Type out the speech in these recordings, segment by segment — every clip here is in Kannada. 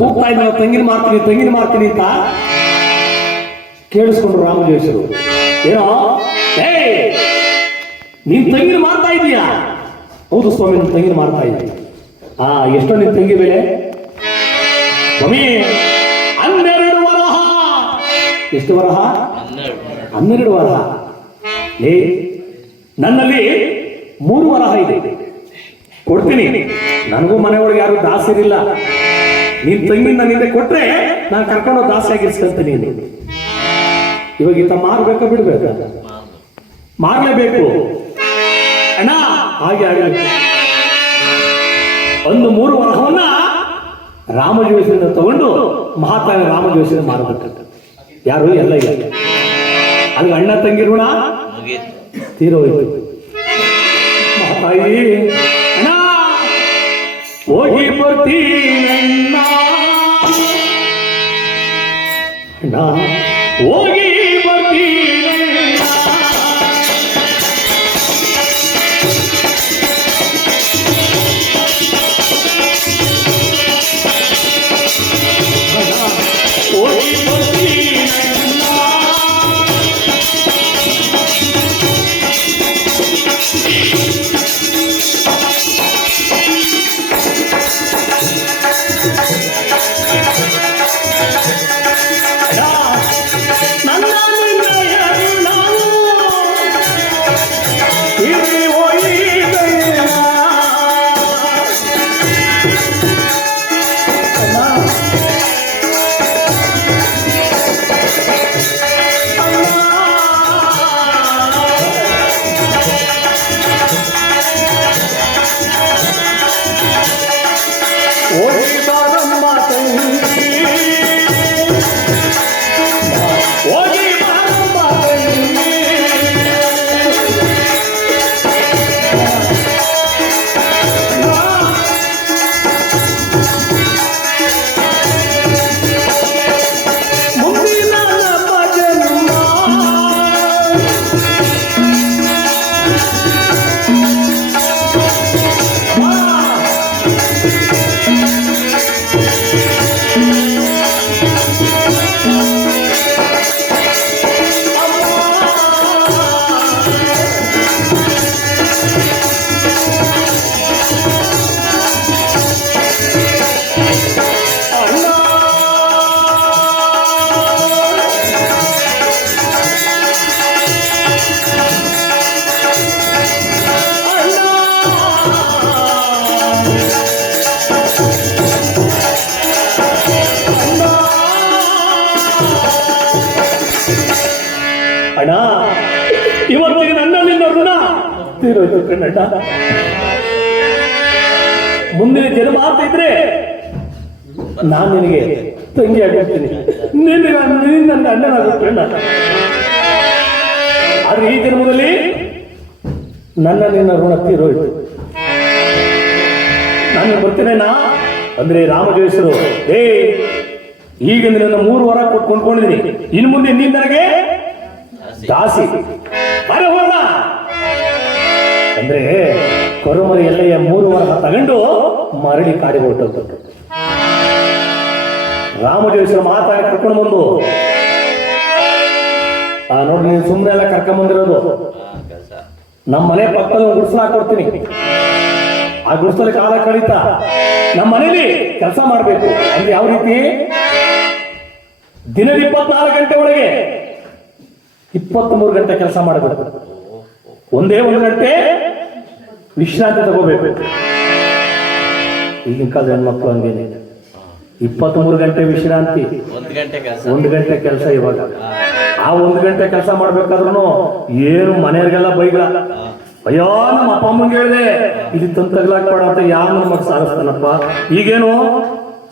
ಕೂಗ್ತಾ ಇದ್ದ ತಂಗಿನ ಮಾಡ್ತೀನಿ ಅಂತ ಕೇಳಿಸ್ಕೊಂಡ್ರು ರಾಮಜೋಯಿಸರು. ಏನೋ ನೀನ್ ತಂಗಿನ ಮಾಡ್ತಾ ಇದೀಯಾ? ಹೌದು ಸ್ವಾಮಿ, ನಿನ್ ತಂಗಿನ ಮಾಡ್ತಾ ಇದ್ದೀನಿ. ಎಷ್ಟೋ ನಿನ್ ತಂಗಿ ಬೆಲೆ? ಸ್ವಾಮಿ 12 ವರಹ. ಎಷ್ಟು ವರಹ? 12 ವರಹ. ನನ್ನಲ್ಲಿ 3 ವರಹ ಇದೆ, ಕೊಡ್ತೀನಿ. ನನಗೂ ಮನೆ ಒಳಗೆ ಯಾರು ದಾಸರಿಲ್ಲ. ನಿನ್ ತಂಗಿ ನನ್ನಿಂದ ಕೊಟ್ರೆ ನಾನು ಕರ್ಕೊಂಡು ದಾಸಿ ಆಗಿರ್ಸ್ಕೊಂತೀನಿ. ಇವಾಗ ಈತ ಮಾರ್ಬೇಕಾ ಬಿಡ್ಬೇಕ? ಮಾರ್ಲೇಬೇಕು ಅಣ್ಣ. ಹಾಗೆ ಆಗಲಿ. ಒಂದು 3 ವರಹವನ್ನ ರಾಮಜೋಯಿಸರಿಂದ ತಗೊಂಡು ಮಹಾತಾಯಿ ರಾಮಜೋಯಿಸಿದ ಮಾರಬೇಕಂತ. ಯಾರು? ಎಲ್ಲ ಇಲ್ಲ. ಅಲ್ಲಿ ಅಣ್ಣ ತಂಗಿ ಋಣ ತೀರೋಯ್ತು. ಮಹಾತಾಯಿ ಅಣ್ಣ ಹೋಗಿ ಬರ್ತೀನಣ್ಣ, ಅಣ್ಣ ಹೋಗಿ ಬರ್ತೀನಣ್ಣ. ಹೋಗಿ ಬರ್ತೀನಣ್ಣ. ಅಣ್ಣ ಇವತ್ತಿಗೆ ನನ್ನ ನಿನ್ನ ಋಣ ತೀರೋಯ್ತು ಕಣ್ಣಣ್ಣ. ಮುಂದಿನ ಜನ್ಮ ಅಂತ ಇದ್ರೆ ನಾನು ನಿನಗೆ ತಂಗಿ ಆಗಿರ್ತೀನಿ, ನನ್ನ ಅಣ್ಣನಾಗುತ್ತಣ್ಣ. ಆದ್ರೆ ಈ ಜನ್ಮದಲ್ಲಿ ನನ್ನ ನಿನ್ನ ಋಣ ತೀರೋಯ್ತು. ನಾನು ಬರ್ತೀನಣ್ಣ ಅಂದ್ರೆ ರಾಮಜೋಯಿಸರು, ಈಗ ನಿನ್ನ 3 ವರ ಕೊಂಡ್ಕೊಂಡಿದ್ದೀನಿ, ಇನ್ನು ಮುಂದೆ ನೀನ್ ನನಗೆ ದಾಸಿ ಬರ ಹೋಗ ಅಂದ್ರೆ ಕೊರಮರಿ ಎಲ್ಲೆಯ 3 ವರ ತಗೊಂಡು ಮರಳಿ ಕಾಡಿಗೆ ಹೊರಟು. ರಾಮಜೋಯಿಸರ ಮಾತಾಡಿ ಕರ್ಕೊಂಡು ಬಂದು ನೋಡಿ, ನೀನು ಸುಮ್ಮನೆ ಎಲ್ಲ ಕರ್ಕೊಂಡ್ ಬಂದಿರೋದು. ನಮ್ಮ ಮನೆ ಪಕ್ಕದಲ್ಲಿ ಒಂದು ಗುಡಿಸಲು ಹಾಕೊಡ್ತೀನಿ, ಆ ಗುಡಿಸಲಲ್ಲಿ ಕಾಲ ಕಳೀತಾ ನಮ್ಮ ಮನೇಲಿ ಕೆಲಸ ಮಾಡ್ಬೇಕು. ಅಂದ್ರೆ ಯಾವ ರೀತಿ? ದಿನದ 24 ಗಂಟೆ ಒಳಗೆ 23 ಗಂಟೆ ಕೆಲಸ ಮಾಡಬೇಕು. ಒಂದೇ 1 ಗಂಟೆ ವಿಶ್ರಾಂತಿ ತಗೋಬೇಕು. ಈಗಿನ ಕಾಲದ ಹೆಣ್ಮಕ್ಳು ಹಂಗೇನೆ, 23 ಗಂಟೆ ವಿಶ್ರಾಂತಿ, 1 ಗಂಟೆ ಕೆಲಸ. ಇವಾಗ ಆ 1 ಗಂಟೆ ಕೆಲಸ ಮಾಡ್ಬೇಕಾದ್ರೂ ಏನು ಮನೆಯವರಿಗೆಲ್ಲ ಬೈಗಳ. ಅಯ್ಯೋ ನಮ್ಮ ಅಪ್ಪ ಅಮ್ಮಂಗೆ ಹೇಳಿದೆ ಇಲ್ಲಿ ತಂತಗ್ಲಾಕ್ಬೇಡ ಅಂತ, ಯಾವ ನಮ್ಮ ಮಗ ಸಾರಿಸ್ತಾನಪ್ಪ. ಈಗೇನು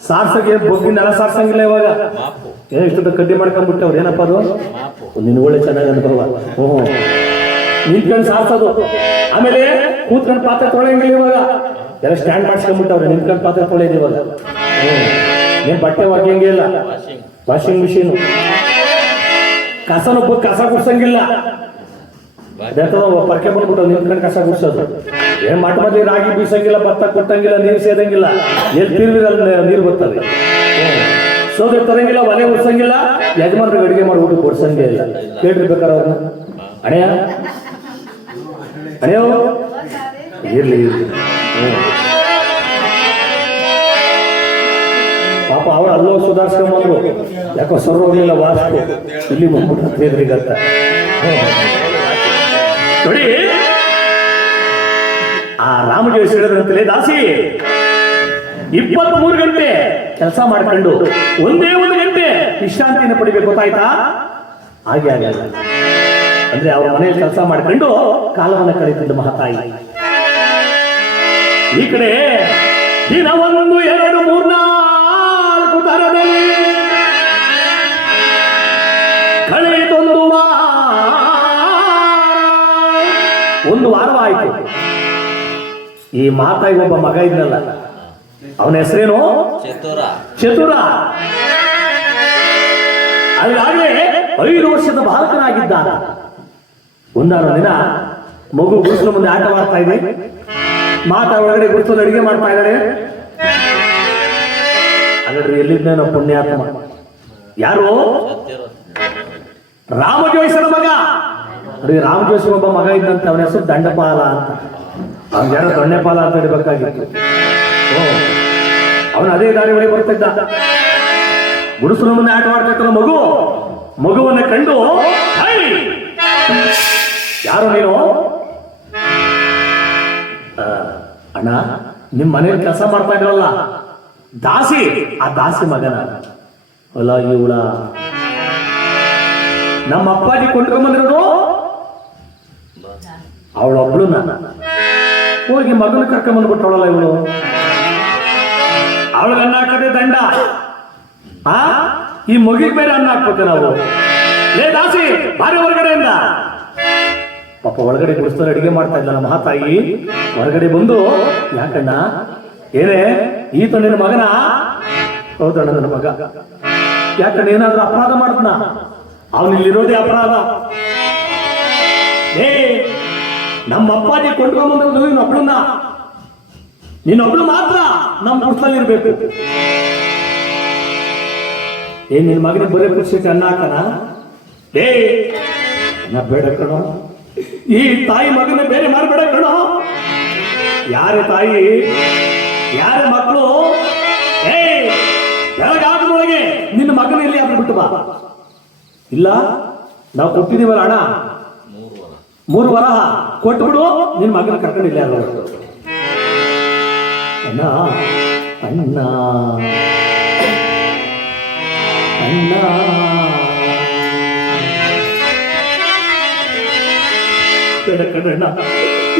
ಸಾರ್ಸಕ್ಕೆ ಬೊಗ್ಗಿನೆಲ್ಲ ಸಾರ್ಸಂಗಿಲ್ಲ. ಇವಾಗ ಇಷ್ಟೊತ್ತ ಕಡ್ಡಿ ಮಾಡ್ಕೊಂಡ್ಬಿಟ್ಟವ್ರು. ಏನಪ್ಪ ಅದು? ನಿನ್ನ ಒಳ್ಳೆ ಚೆನ್ನಾಗಿ ಅನ್ಬರುವ ನಿಂತ್ಕೊಂಡು ಸಾರ್ಸೋದು. ಆಮೇಲೆ ಕೂತ್ಕೊಂಡು ಪಾತ್ರೆ ತೊಳೆಯಂಗಿಲ್ಲ. ಇವಾಗ ಎಲ್ಲ ಸ್ಟ್ಯಾಂಡ್ ಮಾಡ್ಸ್ಕೊಂಡ್ಬಿಟ್ಟವ್ರೆ, ನಿಂತ್ಕೊಂಡು ಪಾತ್ರೆ ತೊಳೆಯೋದು. ಇವಾಗ ಏನ್ ಬಟ್ಟೆ ಒಗೆಯಂಗಿಲ್ಲ, ವಾಷಿಂಗ್ ಮಿಷಿನ್. ಕಸ ಗುಡ್ಸಂಗಿಲ್ಲ. ಅದೇ ಪರ್ಕೆ ಬಂದ್ಬಿಟ್ಟು ನಿಂತ್ಕೊಂಡು ಕಸ ಗುಡ್ಸೋದು. ಏನ್ ಮಟ್ಟ ಮದ್ಲಿ ರಾಗಿ ಬೀಸಂಗಿಲ್ಲ, ಭತ್ತ ಕೊಟ್ಟಂಗಿಲ್ಲ, ನೀರು ಸೇದಂಗಿಲ್ಲ, ಎಲ್ಲಿ ತಿರುವಿದಲ್ಲಿ ನೀರು ಬರ್ತದೆ. ಸೋದೆ ತರಂಗಿಲ್ಲ, ಒಲೆ ಉಡ್ಸಂಗಿಲ್ಲ, ಯಜಮಾನ್ರಿಗೆ ಅಡುಗೆ ಮಾಡಿ ಊಟ ಕೊಡ್ಸಂಗೇ ಇಲ್ಲ. ಕೇಳಿರ್ಬೇಕಾರೆ ಅವ್ರನ್ನ ಅಣೆಯ ಅಣೆಯೋ ಇರ್ಲಿ. ಪಾಪ ಅವ್ರು ಅಲ್ಲೋ ಸುಧಾರಿಸ್ಕೊಂಬಂದ್ರು, ಯಾಕೋ ಸರ್ ಹೋಗ್ಲಿಲ್ಲ ವಾಸ್ತು ಇಲ್ಲಿ ಬಂದ್ಬಿಟ್ಟು ಎದುರಿಗತ್ತ ನೋಡಿ. ಆ ರಾಮಜೋಯಿಸ್ ಹೇಳಿದ್ರಂತಲೇ, ದಾಸಿ 23 ಗಂಟೆ ಕೆಲಸ ಮಾಡ್ಕೊಂಡು ಒಂದೇ 1 ಗಂಟೆ ವಿಶ್ರಾಂತಿಯನ್ನು ಪಡಿಬೇಕು, ಗೊತ್ತಾಯ್ತಾ? ಹಾಗೆ ಆಗಲ್ಲ ಅಂದ್ರೆ ಅವ್ರ ಮನೆಯಲ್ಲಿ ಕೆಲಸ ಮಾಡ್ಕೊಂಡು ಕಾಲವನ್ನು ಕಳೀತಿದ್ದ ಮಹಾತಾಯಿ. ಈ ಕಡೆ ದಿನ 1, 2, 3, 4 ತರದಲ್ಲಿ ಕಳೆದೊಂದು ವಾರವಾಯಿತು. ಈ ಮಾತಾಗಿ ಒಬ್ಬ ಮಗ ಇದ್ನಲ್ಲ, ಅವನ ಹೆಸರೇನು? ಚತುರ. ಅದಾಗಲೇ 5 ವರ್ಷದ ಬಾಲಕನಾಗಿದ್ದ. ಒಂದಾರು ದಿನ ಮಗು ಗುಡಿಸಲು ಮುಂದೆ ಆಟವಾಡ್ತಾ ಇದೆ. ಮಾತಾ ಒಳಗಡೆ ಗುಡಿಸಲು ಅಡಿಗೆ ಮಾಡ್ತಾ ಇದ್ದಾರೆ. ಹಾಗಾದ್ರೆ ಎಲ್ಲಿದ್ದೇನೋ ಪುಣ್ಯಾತ್ಮ, ಯಾರು? ರಾಮಜೋಯಿಸನ ಮಗ. ರಾಮಜೋಯಿಸನ ಒಬ್ಬ ಮಗ ಇದ್ದಂತೆ, ಅವನ ಹೆಸರು ದಂಡಪಾಲ ಅಂತ. ಅವ್ನ ಯಾರೋ ದೊಣ್ಣೆಪಾಲ ಅಂತ ಇಡಬೇಕಾಗಿತ್ತು. ಅವನು ಅದೇ ದಾರಿ ಒಳಗೆ ಬರ್ತಿದ್ದ. ಗುಡಿಸಲು ಮುಂದೆ ಆಟ ಆಡ್ತಿರ್ತಾನ ಮಗುವನ್ನ ಕಂಡು, ಯಾರು ನೀನು? ಅಣ್ಣ, ನಿಮ್ ಮನೇಲಿ ಕೆಲಸ ಮಾಡ್ತಾ ಇದ್ರಲ್ಲ ದಾಸಿ, ಆ ದಾಸಿ ಮಗನ. ಅಲ್ಲ ಇವಳ ನಮ್ಮ ಅಪ್ಪಾಜಿ ಕೊಂಡ್ಕೊಂಡ್ಬಂದಿರೋದು ಅವಳೊಬ್ಳು. ಹೋಗಿ ಮಗನ ಕರ್ಕೊಂಡ್ಬಂದ್ಬಿಟ್ಟವಳಲ್ಲ ಇವಳು. ಅವಳಿಗೆ ಅನ್ನ ಹಾಕದೆ ದಂಡ, ಈ ಮಗಿಗೆ ಬೇರೆ ಅನ್ನ ಹಾಕ್ಬೇಕು ನಾವು. ಲೇ ದಾಸಿ, ಬಾರಿ ಹೊರಗಡೆಯಿಂದ. ಪಾಪ ಒಳಗಡೆ ಗುಡಿಸ್ತಾರೆ, ಅಡಿಗೆ ಮಾಡ್ತಾ ಇದ್ದ ನಮ್ಮ ಮಹಾತಾಯಿ. ಹೊರಗಡೆ ಬಂದು, ಯಾಕಣ್ಣ ಏನೇ ಈತ ನಿನ್ನ ಮಗನ? ಹೌದಣ್ಣ ನನ್ನ ಮಗ. ಯಾಕಣ್ಣ ಏನಾದ್ರೂ ಅಪರಾಧ ಮಾಡ್ತಾನ? ಅವನಿಲ್ಲಿರೋದೇ ಅಪರಾಧ. ಏ ನಮ್ಮ ಅಪ್ಪಾಜಿ ಕೊಂಡ್ಕೊಂಡ್ಬಂದ್ರು ನೀನೊಬ್ಳನ್ನ, ನೀನೊಬ್ಳು ಮಾತ್ರ ನಮ್ಮ ಗುಡಿಸಲ್ಲಿ ಇರ್ಬೇಕು. ಏನ್ ನಿನ್ ಮಗನಿಗೆ ಬರೀ ಪುರುಷಕ್ಕೆ ಅನ್ನ ಹಾಕನ? ಏ ಅನ್ನ ಬೇಡ ಕಣೋ, ಈ ತಾಯಿ ಮಗನ ಬೇರೆ ಮಾಡಬೇಡ ಕಣೋ. ಯಾರೇ ತಾಯಿ, ಯಾರ ಮಕ್ಕಳು? ಏ ಬೆಳಗಾದ್ರೊಳಗೆ ನಿನ್ನ ಮಗನ ಇಲ್ಲಿ ಆದ್ರೂ ಬಿಟ್ಟು ಬಾ. ಇಲ್ಲ, ನಾವು ಕೊಟ್ಟಿದೀವಲ್ಲ ಹಣ, 3 ವರ ಕೊಟ್ಬಿಡು, ನಿನ್ನ ಮಗನ ಕರ್ಕೊಂಡಿಲ್ಲ. ಅಣ್ಣ ಅಣ್ಣ ಅಣ್ಣ ಬೇಡ ಕಣ್ಣ,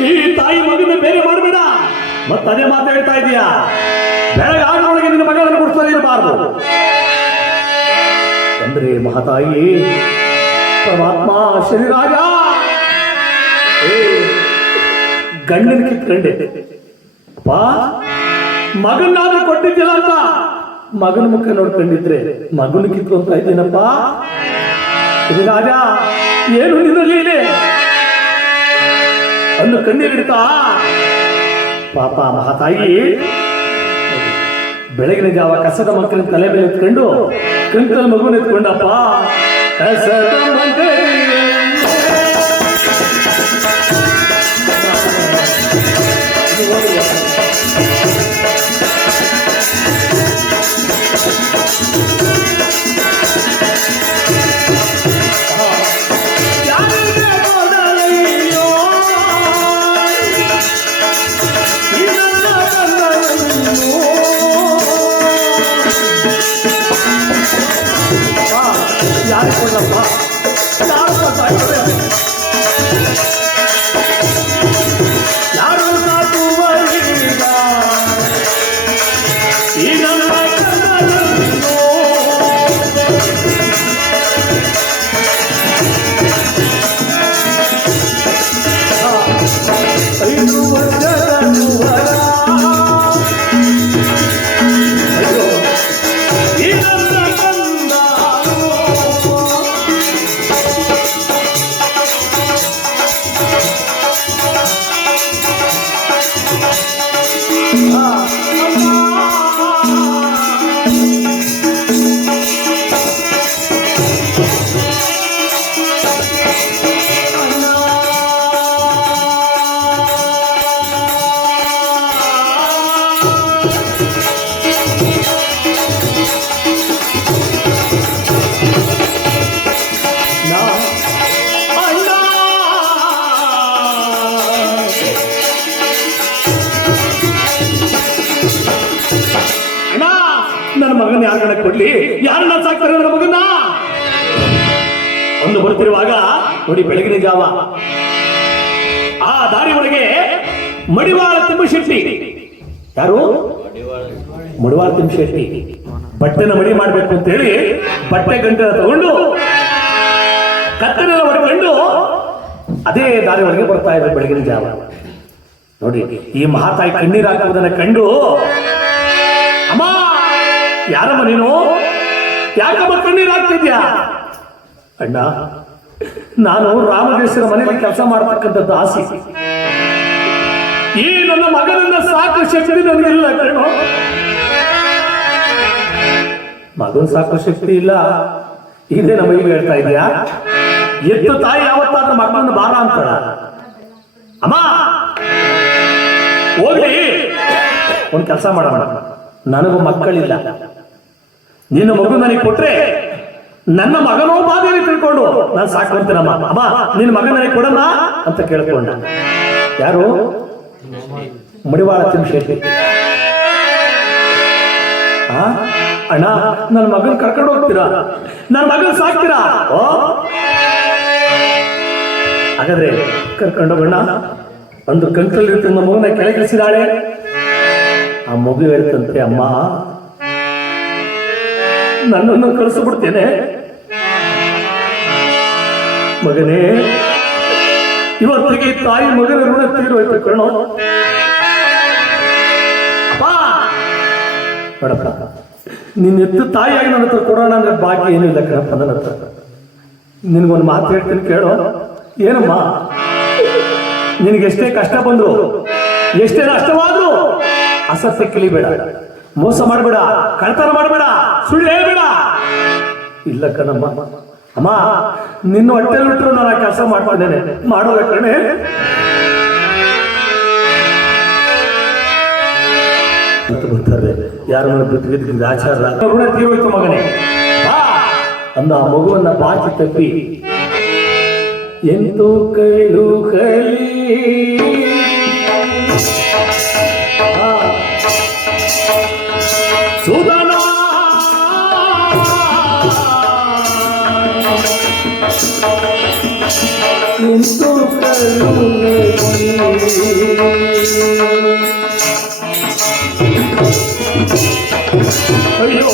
ಈ ತಾಯಿ ಮಗನ ಬೇರೆ ಮಾಡಬೇಡ. ಮತ್ತದೇ ಮಾತಾಡ್ತಾ ಇದೀಯಾ? ಬೆಳಗಾದ್ರೊಳಗೆ ನಿನ್ನ ಮಗಳನ್ನು ಕೊಡ್ತಾ ಇರಬಾರ್ದು ಅಂದ್ರೆ ಮಹಾತಾಯಿ ಪರಮಾತ್ಮ ಶ್ರೀರಾಜ ಗಂಡನ ಕಿತ್ಕೊಂಡೆ. ಪಾ ಮಗನಾದ್ರೂ ಕೊಟ್ಟಿದ್ದಿಲ್ಲ ಅಂತ ಮಗನ ಮುಖ ನೋಡ್ಕೊಂಡಿದ್ರೆ ಮಗನ ಕಿತ್ಕೊಂತ ಇದ್ದೀನಪ್ಪ. ಶ್ರೀರಾಜ, ಏನು ನಿನ್ನಲ್ಲಿ ಅನ್ನು ಕಣ್ಣೀರಿಡ್ತಾ. ಪಾಪ ಮಹಾತಾಯಿ ಬೆಳಗಿನ ಜಾವ ಕಸದ ಮಕ್ಕಳ ತಲೆ ಮೇಲೆ ಎತ್ಕೊಂಡು ಕಂಕಲ್ ಮಗುನ ಎತ್ಕೊಂಡಪ್ಪ. ಕಸದ ಮಕ್ಕಳ ಯಾರು ಯಾರನ್ನ ಕೊಡ್ಲಿ, ಯಾರನ್ನ ಸಾಕ್ತಾರೆ ನನ್ನ ಮಗನ್ನ ಒಂದು ಬರ್ತಿರುವಾಗ ನೋಡಿ, ಬೆಳಗಿನ ಜಾವ ಆ ದಾರಿ ಒಳಗೆ ಮಡಿವಾಳ ತಿಮ್ಮಶೆಟ್ಟಿ, ಯಾರು ಮಡಿವಾಳ ತಿಮ್ಮಶೆಟ್ಟಿ ಬಟ್ಟೆನ ಮಡಿ ಮಾಡ್ಬೇಕು ಅಂತ ಹೇಳಿ ಬಟ್ಟೆ ಗಂಟೆನ ತಗೊಂಡು ಕತ್ತನೆಲ್ಲ ಹೊಡ್ಕೊಂಡು ಅದೇ ದಾರಿ ಒಳಗೆ ಬರ್ತಾ ಇದ್ದಾರೆ ಬೆಳಗಿನ ಜಾವ. ನೋಡಿ, ಈ ಮಹಾತಾಯಿ ಕಣ್ಣೀರು ಹಾಕುವುದನ್ನ ಕಂಡು, ಅಮ್ಮ ಯಾರಮ್ಮ ನೀನು, ಯಾಕಮ್ಮ ಕಣ್ಣೀರು ಹಾಕ್ತಿದ್ಯಾ? ಅಣ್ಣ, ನಾನು ರಾಮದೇಶರ ಮನೆಯಲ್ಲಿ ಕೆಲಸ ಮಾಡತಕ್ಕಂಥದ್ದು ಆಸೆ. ಈ ನನ್ನ ಮಗನನ್ನ ಸಾಕು ಶಕ್ತಿ ನನಗಿಲ್ಲ ಕಣ್ಣು. ಮಗನ್ ಸಾಕು ಶಕ್ತಿ ಇಲ್ಲ, ಇದೇ ನಮಗೆ ಹೇಳ್ತಾ ಇದೆಯಾ? ಎತ್ತು ತಾಯಿ ಯಾವತ್ತಾದ್ರೂ ಮಕ್ಕಳನ್ನ ಬಾರ ಅಂತಾಳ. ಅಮ್ಮ ಹೋಗ್ಲಿ, ಒಂದ್ ಕೆಲಸ ಮಾಡೋಣ, ನನಗೂ ಮಕ್ಕಳಿಲ್ಲ, ನಿನ್ನ ಮಗು ನನಗೆ ಕೊಟ್ರೆ ನನ್ನ ಮಗನೋ ಬಾಧೆಯಲ್ಲಿ ತಿಳ್ಕೊಂಡು ನಾನು ಸಾಕೊಂತೀನಮ್ಮ. ಅಮ್ಮ ನಿನ್ನ ಮಗ ನನಗೆ ಕೊಡಮ್ಮ ಅಂತ ಕೇಳ್ಕೊಂಡ. ಯಾರು? ಮಡಿವಾಳ ತಿಮ್ಮಶೆಟ್ಟಿ. ಅಣ್ಣ, ನನ್ನ ಮಗನ್ ಕರ್ಕೊಂಡು ಹೋಗ್ತೀರಾ? ನನ್ನ ಮಗನ್ ಸಾಕ್ತೀರಾ? ಓ ಹಾಗಾದ್ರೆ ಕರ್ಕೊಂಡೋಗೋಣ. ಒಂದು ಕಂಕಲ್ಲಿರ್ತ ಮಗುನ ಕೆಳಗಿಳಿಸಿದಾಳೆ. ಆ ಮಗು ಹೇಳ್ತಂತೆ, ಅಮ್ಮ ನನ್ನನ್ನು ಕಳಿಸ್ಬಿಡ್ತೇನೆ ಮಗನೇ, ಇವತ್ತಿಗೆ ತಾಯಿ ಮಗನ ಋಣ ತೀರೋಯ್ತು ಕಣೋ. ನೋಡಪ್ಪ, ನಿನ್ನ ಎತ್ತು ತಾಯಿಯಾಗಿ ನನ್ನ ಹತ್ರ ಕೊಡೋಣ ಅಂದ್ರೆ ಬಾಕಿ ಏನೂ ಇಲ್ಲ ಕಣಪ್ಪ ನನ್ನ ಹತ್ರ. ನಿನ್ಗೊಂದು ಮಾತು ಹೇಳ್ತೀನಿ ಕೇಳೋ. ಏನಮ್ಮ, ನಿನಗೆಷ್ಟೇ ಕಷ್ಟ ಬಂದ್ರು, ಎಷ್ಟೇ ನಷ್ಟವಾದ್ರು ಅಸತ್ಯ ಕಲಿಬೇಡ, ಮೋಸ ಮಾಡಬೇಡ, ಕಳ್ತನ ಮಾಡಬೇಡ, ಸುಳ್ಳು ಹೇಳ್ಬೇಡ. ಇಲ್ಲ ಕಣಮ್ಮ, ಅಮ್ಮ ನಿನ್ನ ಹೊಟ್ಟೆಲಿಟ್ರು ನಾನು ಆ ಕೆಲಸ ಮಾಡ್ಕೊಂಡೇನೆ, ಮಾಡೋದ ಕಣೆ. ಬರ್ತಾರೆ ಯಾರು ಬಿದ್ದು ಆಚಾರ ಋಣ ತೀರೋಯ್ತು ಮಗನೇ ಅಂದ. ಆ ಮಗುವನ್ನ ಬಾಚಿ ತಪ್ಪಿ ಎಂತೂ ಕೈಲು ಕಲಿ ಸುಧನ ಎಂತೂ ಕೈಲು ಅಯ್ಯೋ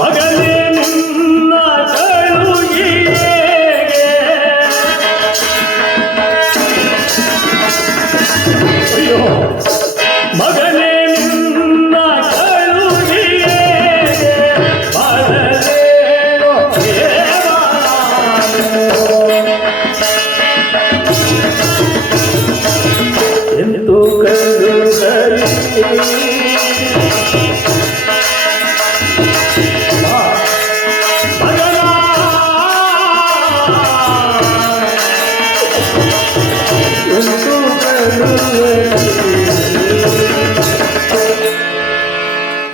ಮಗನೇ ನಿನ್ನ ಕಳುಹಿಗೆ ಅಯ್ಯೋ ಮಗನೇ ನಿನ್ನ ಕಳುಹಿಗೆ ಬರಲೇನೋ ಎಂತೂ ಕಳುಹಲಿ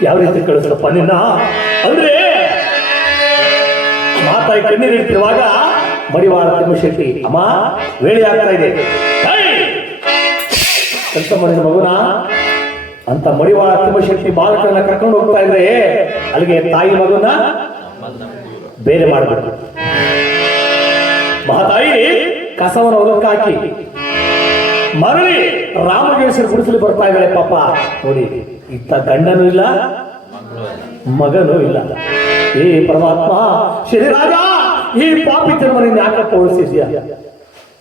ಯಾವ ರೀತಿ ಕಳಿಸಪ್ಪ ನಿನ್ನ ಅಂದ್ರೆ ಮಾತಾಯಿ ಕಣ್ಣೀರು ಇಡ್ತಿರುವಾಗ ಮಡಿವಾಳ ತಿಮ್ಮಶೆಟ್ಟಿ, ಅಮ್ಮ ವೇಳೆ ಆಗ್ತಾ ಇದೆ, ಕೆಲಸ ಮಾಡಿದ ಮಗುನ ಅಂತ ಮಡಿವಾಳ ತಿಮ್ಮಶೆಟ್ಟಿ ಬಾಲಕರನ್ನ ಕರ್ಕೊಂಡು ಹೋಗ್ತಾ ಇದ್ರೆ ಅಲ್ಲಿಗೆ ತಾಯಿ ಮಗುನ ಬೇರೆ ಮಾಡಬೇಕು. ಮಹಾತಾಯಿ ಕಸವನ್ನು ಹೊಲಕ್ಕಾಕಿ ಮರಳಿ ರಾಮಗೇಶ್ವರ ಗುಡಿಸಲು ಬರ್ತಾ ಇದ್ದಾರೆ. ಪಾಪ ನೋಡಿ, ಇತ್ತ ಗಂಡನೂ ಇಲ್ಲ, ಮಗನೂ ಇಲ್ಲ. ಏ ಪರಮಾತ್ಮ, ಶ್ರೀರಾಜ, ಈ ಪಾಪಿ ಜನ್ಮನಿಂದ ಯಾಕಪ್ಪ ಉಳಿಸಿದ್ಯಾ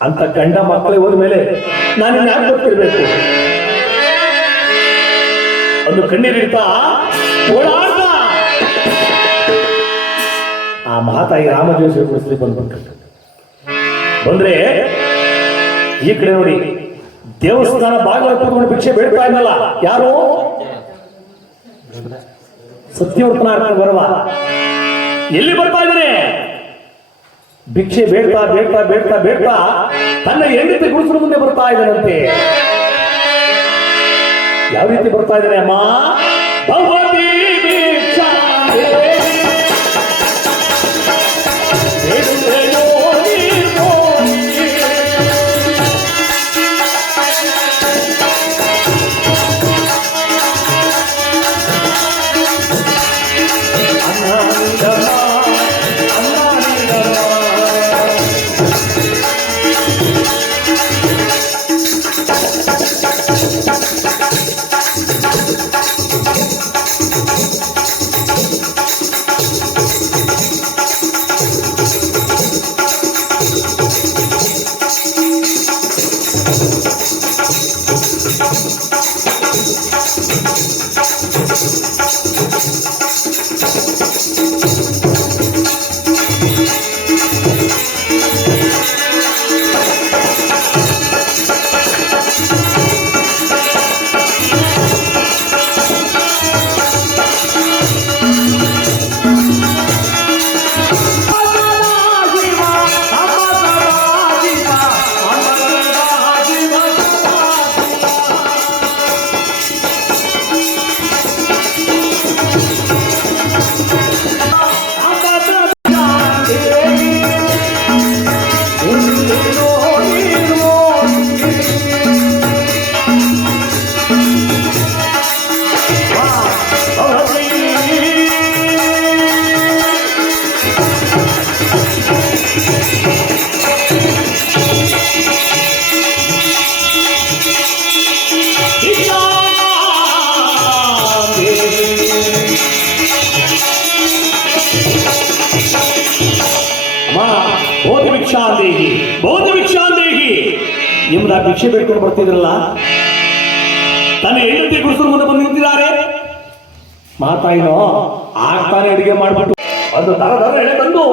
ಅಂತ ಗಂಡ ಮಕ್ಕಳೇ ಹೋದ್ಮೇಲೆ ನಾನು ಯಾಕೆ ಗೊತ್ತಿರ್ಬೇಕು? ಒಂದು ಕಣ್ಣೀರಿಡ್ತಾ ಓಡಾಡ್ದ ಆ ಮಹಾತಾಯಿ ರಾಮಗೇಶ್ವರ ಗುಡಿಸಲಿ ಬಂದ್ರೆ ಈ ಕಡೆ ನೋಡಿ, ದೇವಸ್ಥಾನ ಬಾಗಿಲ ಕೂತ್ಕೊಂಡು ಭಿಕ್ಷೆ ಬೇಡ್ತಾ ಇದ್ದಲ್ಲ, ಯಾರು? ಸತ್ಯವರ್ತನ ಬರವ ಎಲ್ಲಿ ಬರ್ತಾ ಇದ್ದಾನೆ? ಭಿಕ್ಷೆ ಬೇಡ್ತಾ ಬೇಡ್ತಾ ಬೇಡ್ತಾ ಬೇಡ್ತಾ ತನ್ನ ಹೆಂಡತಿ ಗುಡಿಸಲು ಮುಂದೆ ಬರ್ತಾ ಇದ್ದಾನಂತೆ. ಯಾವ ರೀತಿ ಬರ್ತಾ ಇದ್ದಾನೆ? ಅಮ್ಮ ಭಗವತಿ ಭಿಕ್ಷಾಂದೇವಿ ನಿಮ್ದ ಭಿಕ್ಷೆ ಬೇಡ್ಕೊಂಡು ಬರ್ತಿದ್ರಲ್ಲ, ತನ್ನ ಹೆಂಡತಿ ಗುರುಸರು ಮುಂದೆ ಬಂದು ನಿಂತಿದ್ದಾರೆ. ಮಾತಾಯಿನೋ ಆಗ್ತಾನೆ ಅಡಿಗೆ ಮಾಡ್ಬಿಟ್ಟು ಒಂದು ತರದರ ಎಳೆ ತಂದು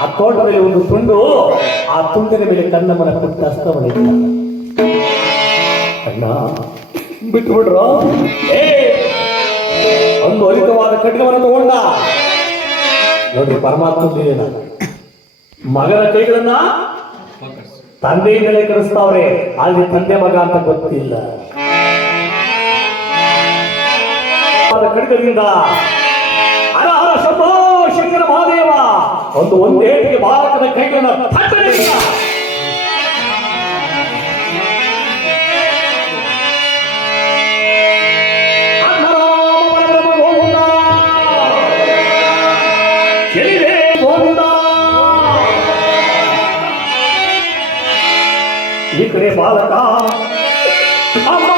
ಆ ತೋಟದಲ್ಲಿ ಒಂದು ತುಂಡು, ಆ ತುಂಡಿನ ಮೇಲೆ ಕನ್ನಮ್ಮನ ಪುಟ್ಟ ಹಸ್ತವನಿಲ್ಲ. ಅಣ್ಣ ಬಿಟ್ಟು ಬಿಡ್ರು. ಒಂದು ಅಲಿತವಾದ ಖಡ್ಗವನ್ನು ತಗೊಂಡ. ನೋಡ್ರಿ, ಪರಮಾತ್ಮ ಮಗನ ಕೈಗಳನ್ನ ತಂದೆಯಿಂದಲೇ ಕಳಿಸ್ತಾವ್ರೆ, ಅಲ್ಲಿ ತಂದೆ ಮಗ ಅಂತ ಗೊತ್ತಿಲ್ಲ. ಖಡ್ಗದಿಂದ ಹರ ಹರ ಶಂಭೋ ಶಂಕರ ಮಹಾದೇವ ಒಂದೇಟಿಗೆ ಬಾಲಕನ ಕೈಗಳನ್ನ ತಟ್ಟಲಿಲ್ಲ. ಈ ಕಡೆ ಬಾಲಕ ಅಮ್ಮ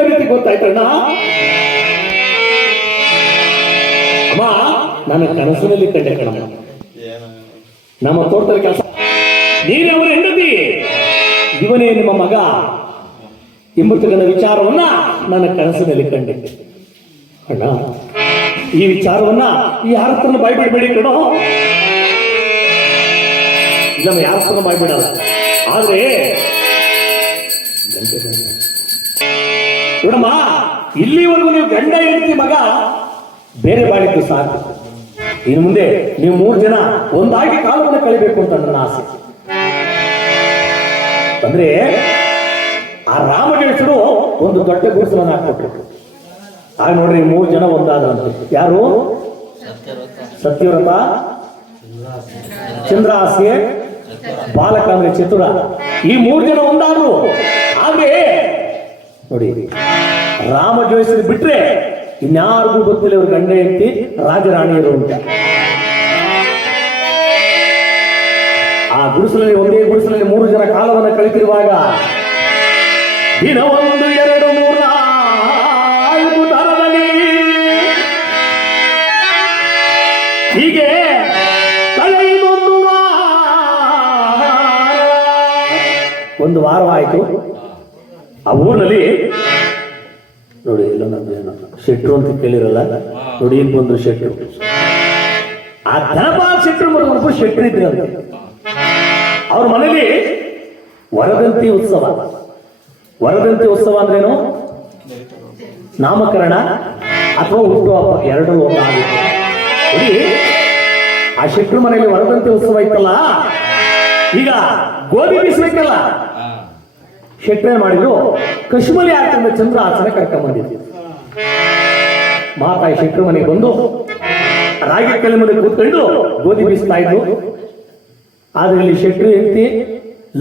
ಇದೇ ರೀತಿ ಗೊತ್ತಾಯ್ತಣ್ಣ. ಅಮ್ಮ ನನ್ನ ಕನಸಿನಲ್ಲಿ ಕಂಡೆ ಕಣಮ್ಮ, ನಮ್ಮ ತೋಟದಲ್ಲಿ ಕೆಲಸ, ನೀನೇ ಅವರ ಹೆಂಡತಿ, ಇವನೇ ನಿಮ್ಮ ಮಗ ಎಂಬುದರ ವಿಚಾರವನ್ನ ನನ್ನ ಕನಸಿನಲ್ಲಿ ಕಂಡೆ ಅಣ್ಣ. ಈ ವಿಚಾರವನ್ನ ಯಾರ ಹತ್ರ ಬಾಯ್ಬಿಡಬೇಡಿ ಕಣೋ, ನಮ್ಮ ಯಾರ ಹತ್ರ ಬಾಯ್ಬಿಡಲ್ಲ. ಆದ್ರೆ ನೋಡಮ್ಮ, ಇಲ್ಲಿವರೆಗೂ ನೀವು ಗಂಡ ಹೆಂಡತಿ ಮಗ ಬೇರೆ ಬಾಳಿದ್ದು ಸಾಕು. ಇನ್ನು ಮುಂದೆ ನೀವು 3 ಜನ ಒಂದಾಗಿ ಕಾಲವನ್ನು ಕಳಿಬೇಕು ಅಂತ ನನ್ನ ಆಸೆ. ಅಂದ್ರೆ ಆ ರಾಮಗೇಶರು ಒಂದು ದೊಡ್ಡ ಗುಡಿಸಲನ್ನು ಹಾಕೊಟ್ರು. ಆಗ ನೋಡ್ರಿ 3 ಜನ ಒಂದಾದಂತೆ. ಯಾರು? ಸತ್ಯವ್ರತ, ಚಂದ್ರಹಾಸ್ಯ, ಬಾಲಕ ಅಂದ್ರೆ ಚತುರ. ಈ 3 ಜನ ಒಂದಾದ್ರು. ಆದ್ರೆ ನೋಡಿ, ರಾಮ ಜೋಯಿಸರು ಬಿಟ್ರೆ ಇನ್ಯಾರಿಗೂ ಗೊತ್ತಿಲ್ಲ ಇವ್ರ ಗಂಡ ಹೆಂಡತಿ ರಾಜರಾಣಿಯರು ಅಂತ. ಆ ಗುಡಿಸಲಲ್ಲಿ, ಒಂದೇ ಗುಡಿಸಲಲ್ಲಿ 3 ಜನ ಕಾಲವನ್ನು ಕಳಿತಿರುವಾಗ ದಿನ 1, 2, 3, 4 ತರದಲ್ಲಿ ಹೀಗೆ ಕಳೆದೊಂದು ಒಂದು ವಾರವಾಯಿತು. ಆ ಊರಿನಲ್ಲಿ ನೋಡಿ, ಶೆಟ್ರು ಅಂತ ಕೇಳಿರಲ್ಲ, ನೋಡಿ ಇಲ್ಲಿ ಬಂದ್ರು ಶೆಟ್ರು. ಆ ಧನಪಾಲ್ ಶೆಟ್ರು ಮತ್ತೊಬ್ಬರು ಶೆಟ್ರು ಇದ್ರಂತೆ. ಅವ್ರ ಮನೇಲಿ ವರದಂತಿ ಉತ್ಸವ. ವರದಂತಿ ಉತ್ಸವ ಅಂದ್ರೇನು? ನಾಮಕರಣ ಅಥವಾ ಹುಟ್ಟುಹಬ್ಬ, ಎರಡೂ ಒಂದಾಗುತ್ತೆ. ನೋಡಿ, ಆ ಶೆಟ್ರು ಮನೆಯಲ್ಲಿ ವರದಂತಿ ಉತ್ಸವ ಇತ್ತಲ್ಲ, ಈಗ ಗೋಧಿ ಬೀಸಬೇಕಲ್ಲ, ಶೆಟ್ರೆ ಮಾಡಿದ್ರು ಕಶ್ಮಲಿ ಆಚರಣೆ ಚಂದ್ರ ಆಚರಣೆ ಕರ್ಕೊಂಡ್ ಬಂದಿದ್ರು. ಮಾತಾಯಿ ಶೆಟ್ರು ಮನೆಗೆ ಬಂದು ರಾಗಿ ಕಲೆ ಮುಂದೆ ಕೂತ್ಕೊಂಡು ಗೋಧಿ ಬೀಸ್ತಾ ಇದ್ರು. ಆದ್ರೆ ಇಲ್ಲಿ ಶೆಟ್ರು ಹೆಂಡತಿ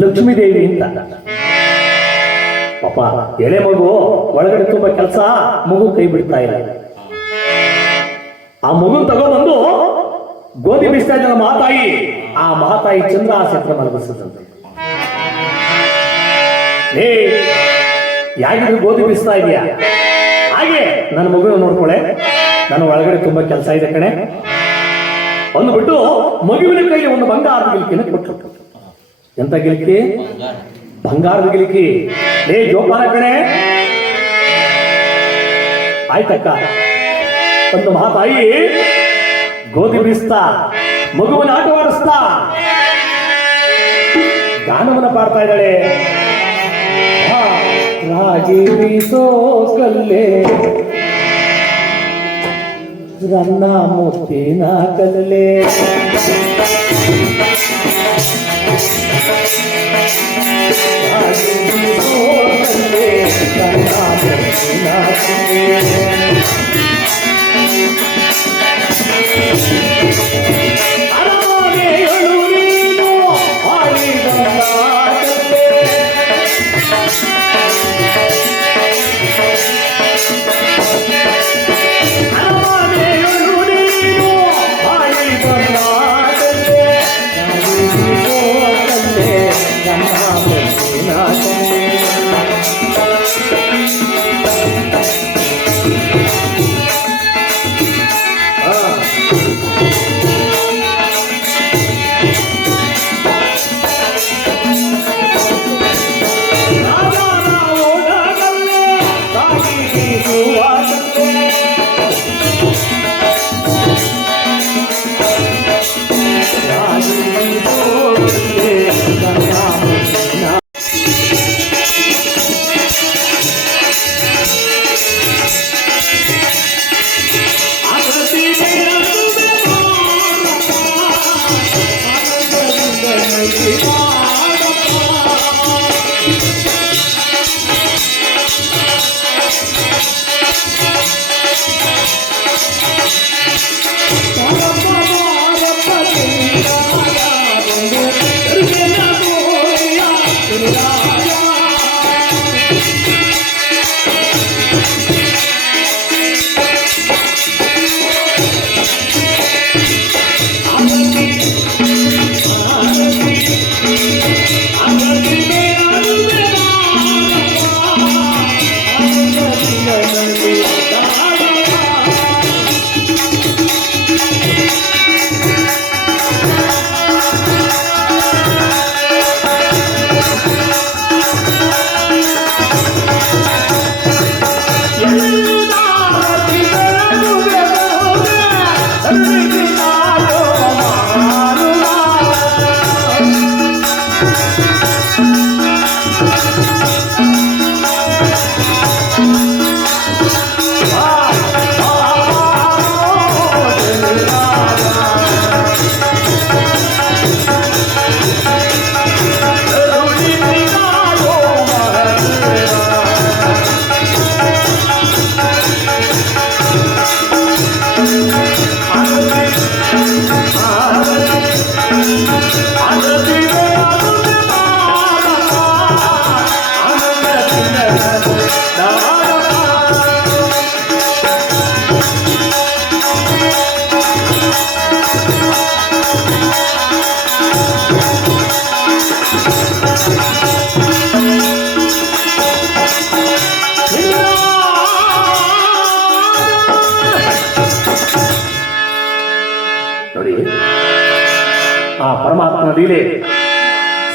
ಲಕ್ಷ್ಮೀದೇವಿ ಅಂತ. ಪಾಪ ಎಳೆ ಮಗು ಒಳಗಡೆ ತುಂಬಾ ಕೆಲಸ, ಮಗು ಕೈ ಬಿಡ್ತಾ ಇಲ್ಲ. ಆ ಮಗುನ್ ತಗೊಂಡ್ಬಂದು ಗೋಧಿ ಬೀಸ್ತಾ ಇದ್ದ ಮಾತಾಯಿ, ಆ ಮಾತಾಯಿ ಚಂದ್ರ ಆಚರಣೆ ಮಲಗಿಸಿದಂತೆ. ಯಾಕಿದ್ರು ಗೋಧಿ ಬೀಸ್ತಾ ಇದೆಯಾ? ಹಾಗೆ ನನ್ನ ಮಗುನ ನೋಡ್ಕೊಳೆ, ನನ್ನ ಒಳಗಡೆ ತುಂಬಾ ಕೆಲಸ ಇದೆ ಕಣೆ ಅಂದ್ಬಿಟ್ಟು ಮಗುವಿನ ಕೈಗೆ ಒಂದು ಬಂಗಾರದ ಗಿಲ್ಕಿನ ಕೊಟ್ಟು. ಎಂತ ಗಿಲ್ಕಿ? ಬಂಗಾರದ ಗಿಲ್ಕಿ. ಜೋಪಾನ ಕಣೆ, ಆಯ್ತಕ್ಕ. ಒಂದು ಮಾತಾಯಿ ಗೋಧಿ ಬೀಸ್ತಾ ಮಗುವನ್ನ ಆಟವಾಡಿಸ್ತಾ ಗಾನವನ್ನ ಪಾಡ್ತಾ ಇದ್ದಾಳೆ. ರಾಗಿ ಬೀಸೋ ಕಲ್ಲೇ ರನ್ನ ಮುತ್ತಿನ ಕಲ್ಲೇ, ರಾಗಿ ಬೀಸೋ ಕಲ್ಲೇ ರನ್ನ ಮುತ್ತಿನ ಕಲ್ಲೇ, ಅರಮನೆಯೊಳು ನೀನು ಆಳಿದ ಕಲ್ಲೇ, ನೋಡಿ ಆ ಪರಮಾತ್ಮನ ಲೀಲೆ.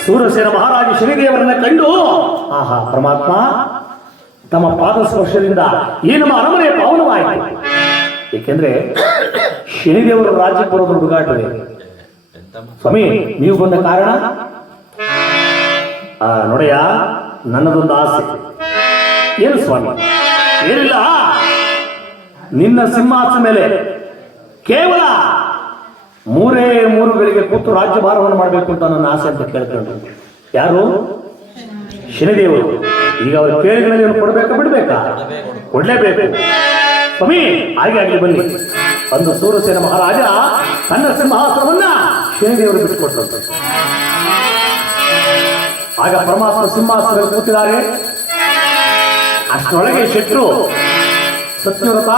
ಸೂರಸೇನ ಮಹಾರಾಜ ಶನಿದೇವರನ್ನ ಕಂಡು ಆಹಾ ಪರಮಾತ್ಮ ತಮ್ಮ ಪಾದ ಸ್ಪರ್ಶದಿಂದ ಈ ನಮ್ಮ ಅರಮನೆ ಪಾವನವಾಯಿತು. ಏಕೆಂದ್ರೆ ಶನಿದೇವರು ರಾಜ್ಯಕ್ಕೆ ಬರೋದು ಹುಡುಗಾಟವೇ. ಸ್ವಾಮಿ ನೀವು ಬಂದ ಕಾರಣ ನೋಡಯ್ಯ, ನನ್ನದೊಂದು ಆಸೆ. ಏನು ಸ್ವಾಮಿ? ಏನಿಲ್ಲ, ನಿನ್ನ ಸಿಂಹಾಸನ ಮೇಲೆ ಕೇವಲ 3 ಗಳಿಗೆ ಕೂತು ರಾಜ್ಯಭಾರವನ್ನು ಮಾಡಬೇಕು ಅಂತ ನನ್ನ ಆಸೆ ಅಂತ ಕೇಳ್ಕೊಂಡು. ಯಾರು? ಶನಿದೇವರು. ಈಗ ಅವರು ಕೇಳಿದ್ರೆ ಕೊಡ್ಬೇಕಾ ಬಿಡ್ಬೇಕಾ? ಕೊಡ್ಲೇಬೇಕು ಸ್ವಾಮಿ. ಹಾಗೆ ಆಗಲಿ ಬನ್ನಿ. ಒಂದು ಸೂರಸೇನ ಮಹಾರಾಜ ತನ್ನ ಸಿಂಹಾಸನವನ್ನ ಶನಿದೇವರು ಬಿಟ್ಟುಕೊಟ್ಟರು. ಆಗ ಪರಮಾತ್ಮ ಸಿಂಹಾಸನದಲ್ಲಿ ಕೂತಿದ್ದಾರೆ. ಅಷ್ಟರೊಳಗೆ ಶೆಟ್ರು ಸತ್ಯವ್ರತ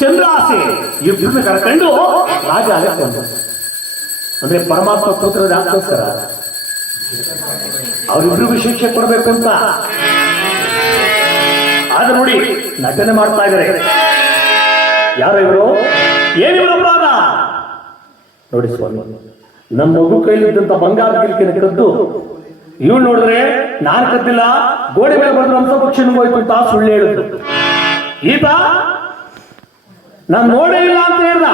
ಚಂದ್ರಾಸೆ ಇಬ್ಬರನ್ನ ಕರ್ಕೊಂಡು ರಾಜ ಅಲೆಕೊಂಡು. ಅಂದ್ರೆ ಪರಮಾತ್ಮ ಕೂತಿರೋದು ಯಾಕೋಸ್ಕರ? ಅವರಿಬ್ರಿಗೂ ಶಿಕ್ಷೆ ಕೊಡಬೇಕು ಅಂತ. ಆಗ ನೋಡಿ ನಟನೆ ಮಾಡ್ತಾ ಇದ್ದಾರೆ. ಯಾರು ಇವರು? ಏನಿವರು ಅಪರಾಧ? ನೋಡಿ ಸ್ವಾಮಿ, ನಮ್ಮ ಮಗು ಕೈಲಿದ್ದಂತ ಬಂಗಾರ ಗಿಲ್ಕಿನ ಕದ್ದು ಇವಳು ನೋಡಿದ್ರೆ ನಾನು ಕದ್ದಿಲ್ಲ, ಗೋಡೆ ಮೇಲೆ ಬಂದ್ರೆ ಹಂಸ ಪಕ್ಷಿ ಹೋಯ್ತು ಅಂತ ಸುಳ್ಳು ಹೇಳಿದ್ರು. ಈತ ನಾನು ನೋಡೇ ಇಲ್ಲ ಅಂತ ಹೇಳ್ದ.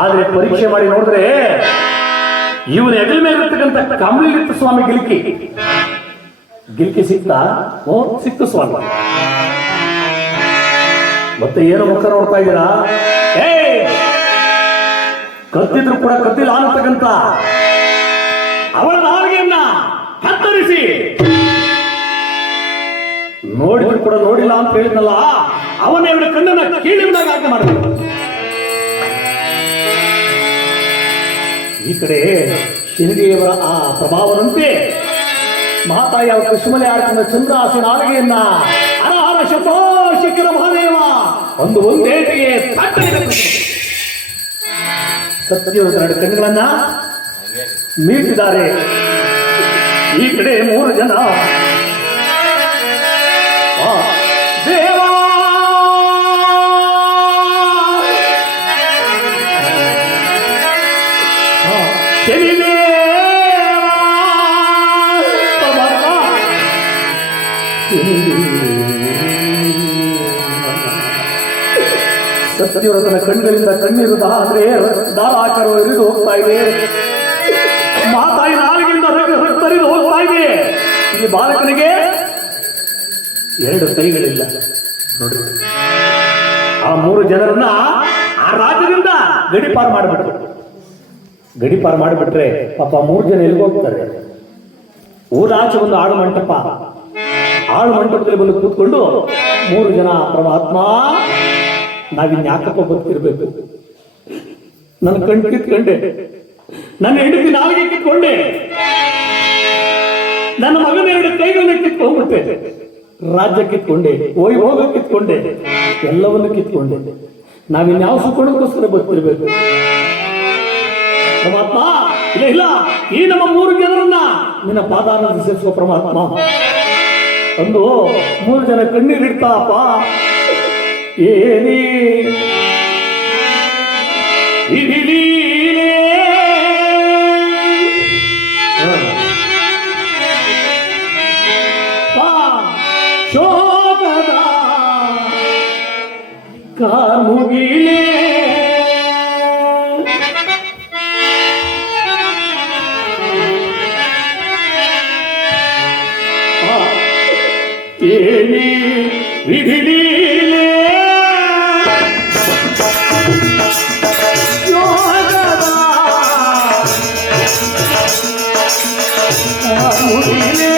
ಆದ್ರೆ ಪರೀಕ್ಷೆ ಮಾಡಿ ನೋಡಿದ್ರೆ ಇವನ ಹೆಗಲ ಮೇಲೆ ಇರ್ತಕ್ಕಂಥ ಕಂಬಳಿಗಿತ್ತು ಸ್ವಾಮಿ ಗಿಲ್ಕಿ ಸಿಕ್ತಾ? ಓ ಸಿಕ್ತು ಸ್ವಾಮಿ. ಮತ್ತೆ ಏನು ಮುಖ ನೋಡ್ತಾ ಇದ್ದೀರಾ? ಕತ್ತಿದ್ರು ಕೂಡ ಕತ್ತಿಲ್ಲ ಅನ್ನತಕ್ಕಂಥ ಅವಳ ನಾಲಿಗೆಯನ್ನ ಕತ್ತರಿಸಿ ನೋಡಿದ್ರು ಕೂಡ ನೋಡಿಲ್ಲ ಅಂತ ಹೇಳಿದ್ನಲ್ಲ, ಅವನೇ ಅವಳ ಕಣ್ಣನ್ನ ಕೀಳಿದಾಗ ಆಕೆ ಮಾಡಬೇಕು. ಈ ಕಡೆ ಶನಿದೇವರ ಆ ಪ್ರಭಾವದಂತೆ ಮಾತಾಯ ಕುಸುಮಲೆ ಆಡ್ಕೊಂಡ ಚಂದ್ರಾಸಿ ನಾಲಿಗೆಯನ್ನ ಹರ ಶತೋ ಶಿಖರ ಮಹಾದೇವ ಒಂದೇಟಿಗೆ ಸತ್ಯವ್ರತ 2 ಕಣ್ಣುಗಳನ್ನ ಮೀಟಿದ್ದಾರೆ. ಈ ಕಡೆ 3 ಜನ ದೇವ ಸತ್ಯವ್ರತನ ಕಣ್ಣುಗಳಿಂದ ಕಣ್ಣೀರು ಧಾರಾಕಾರ ಹರಿದು ಹೋಗ್ತಾ ಇದೆ. ಮಾತಾಯಿ ನಾಲಿಗೆಯಿಂದ ಹರಿದು ಹೋಗ್ತಾ ಇದೆ. ಇಲ್ಲಿ ಬಾಲಕನಿಗೆ 2 ಕೈಗಳಿಲ್ಲ. ನೋಡಿ, ಆ 3 ಜನರನ್ನ ಆ ರಾಜ್ಯದಿಂದ ಗಡಿಪಾರು ಮಾಡಿಬಿಟ್ರೆ ಪಾಪ 3 ಜನ ಎಲ್ಲಿಗೆ ಹೋಗ್ತಾರೆ? ಊರಾಚೆ ಒಂದು ಆಳು ಮಂಟಪದಲ್ಲಿ ಬಂದು ಕೂತ್ಕೊಂಡು 3 ಜನ ಪರಮಾತ್ಮ ನಾವಿನ್ಯಾಕಪ್ಪ ಗೊತ್ತಿರ್ಬೇಕು, ನನ್ನ ಕಣ್ಣು ಕಿತ್ಕೊಂಡೆ, ನನ್ನ ಹೆಂಡತಿ ನಾಲಿಗೆ ಕಿತ್ಕೊಂಡೆ, ನನ್ನ ಮಗನ 2 ಕೈಗಳನ್ನ ಕಿತ್ಕೊಂಡ್ಬಿಟ್ಟೆ, ರಾಜ್ಯ ಕಿತ್ಕೊಂಡೆ, ವೈಭೋಗ ಕಿತ್ಕೊಂಡೆ, ಎಲ್ಲವನ್ನು ಕಿತ್ಕೊಂಡೆ. ನಾವಿನ್ಯಾವ ಸುಖೋಣಕ್ಕೋಸ್ಕರ ಗೊತ್ತಿರ್ಬೇಕು ಪರಮಾತ್ಮ? ಇಲ್ಲ, ಈ ನಮ್ಮ 3 ಜನರನ್ನ ನಿನ್ನ ಪಾದಾನಂದ ಸೇರಿಸುವ ಪರಮಾತ್ಮ. ಒಂದು 3 ಜನ ಕಣ್ಣೀರಿಡ್ತಾಪ. ಏನಿ ಶೋಕ ಕಾಮುಗಿಲೇ ಏನಿ ವಿಧಿಲೀಲೆ ಯೋಗದ ಕಾಮುಗಿಲೇ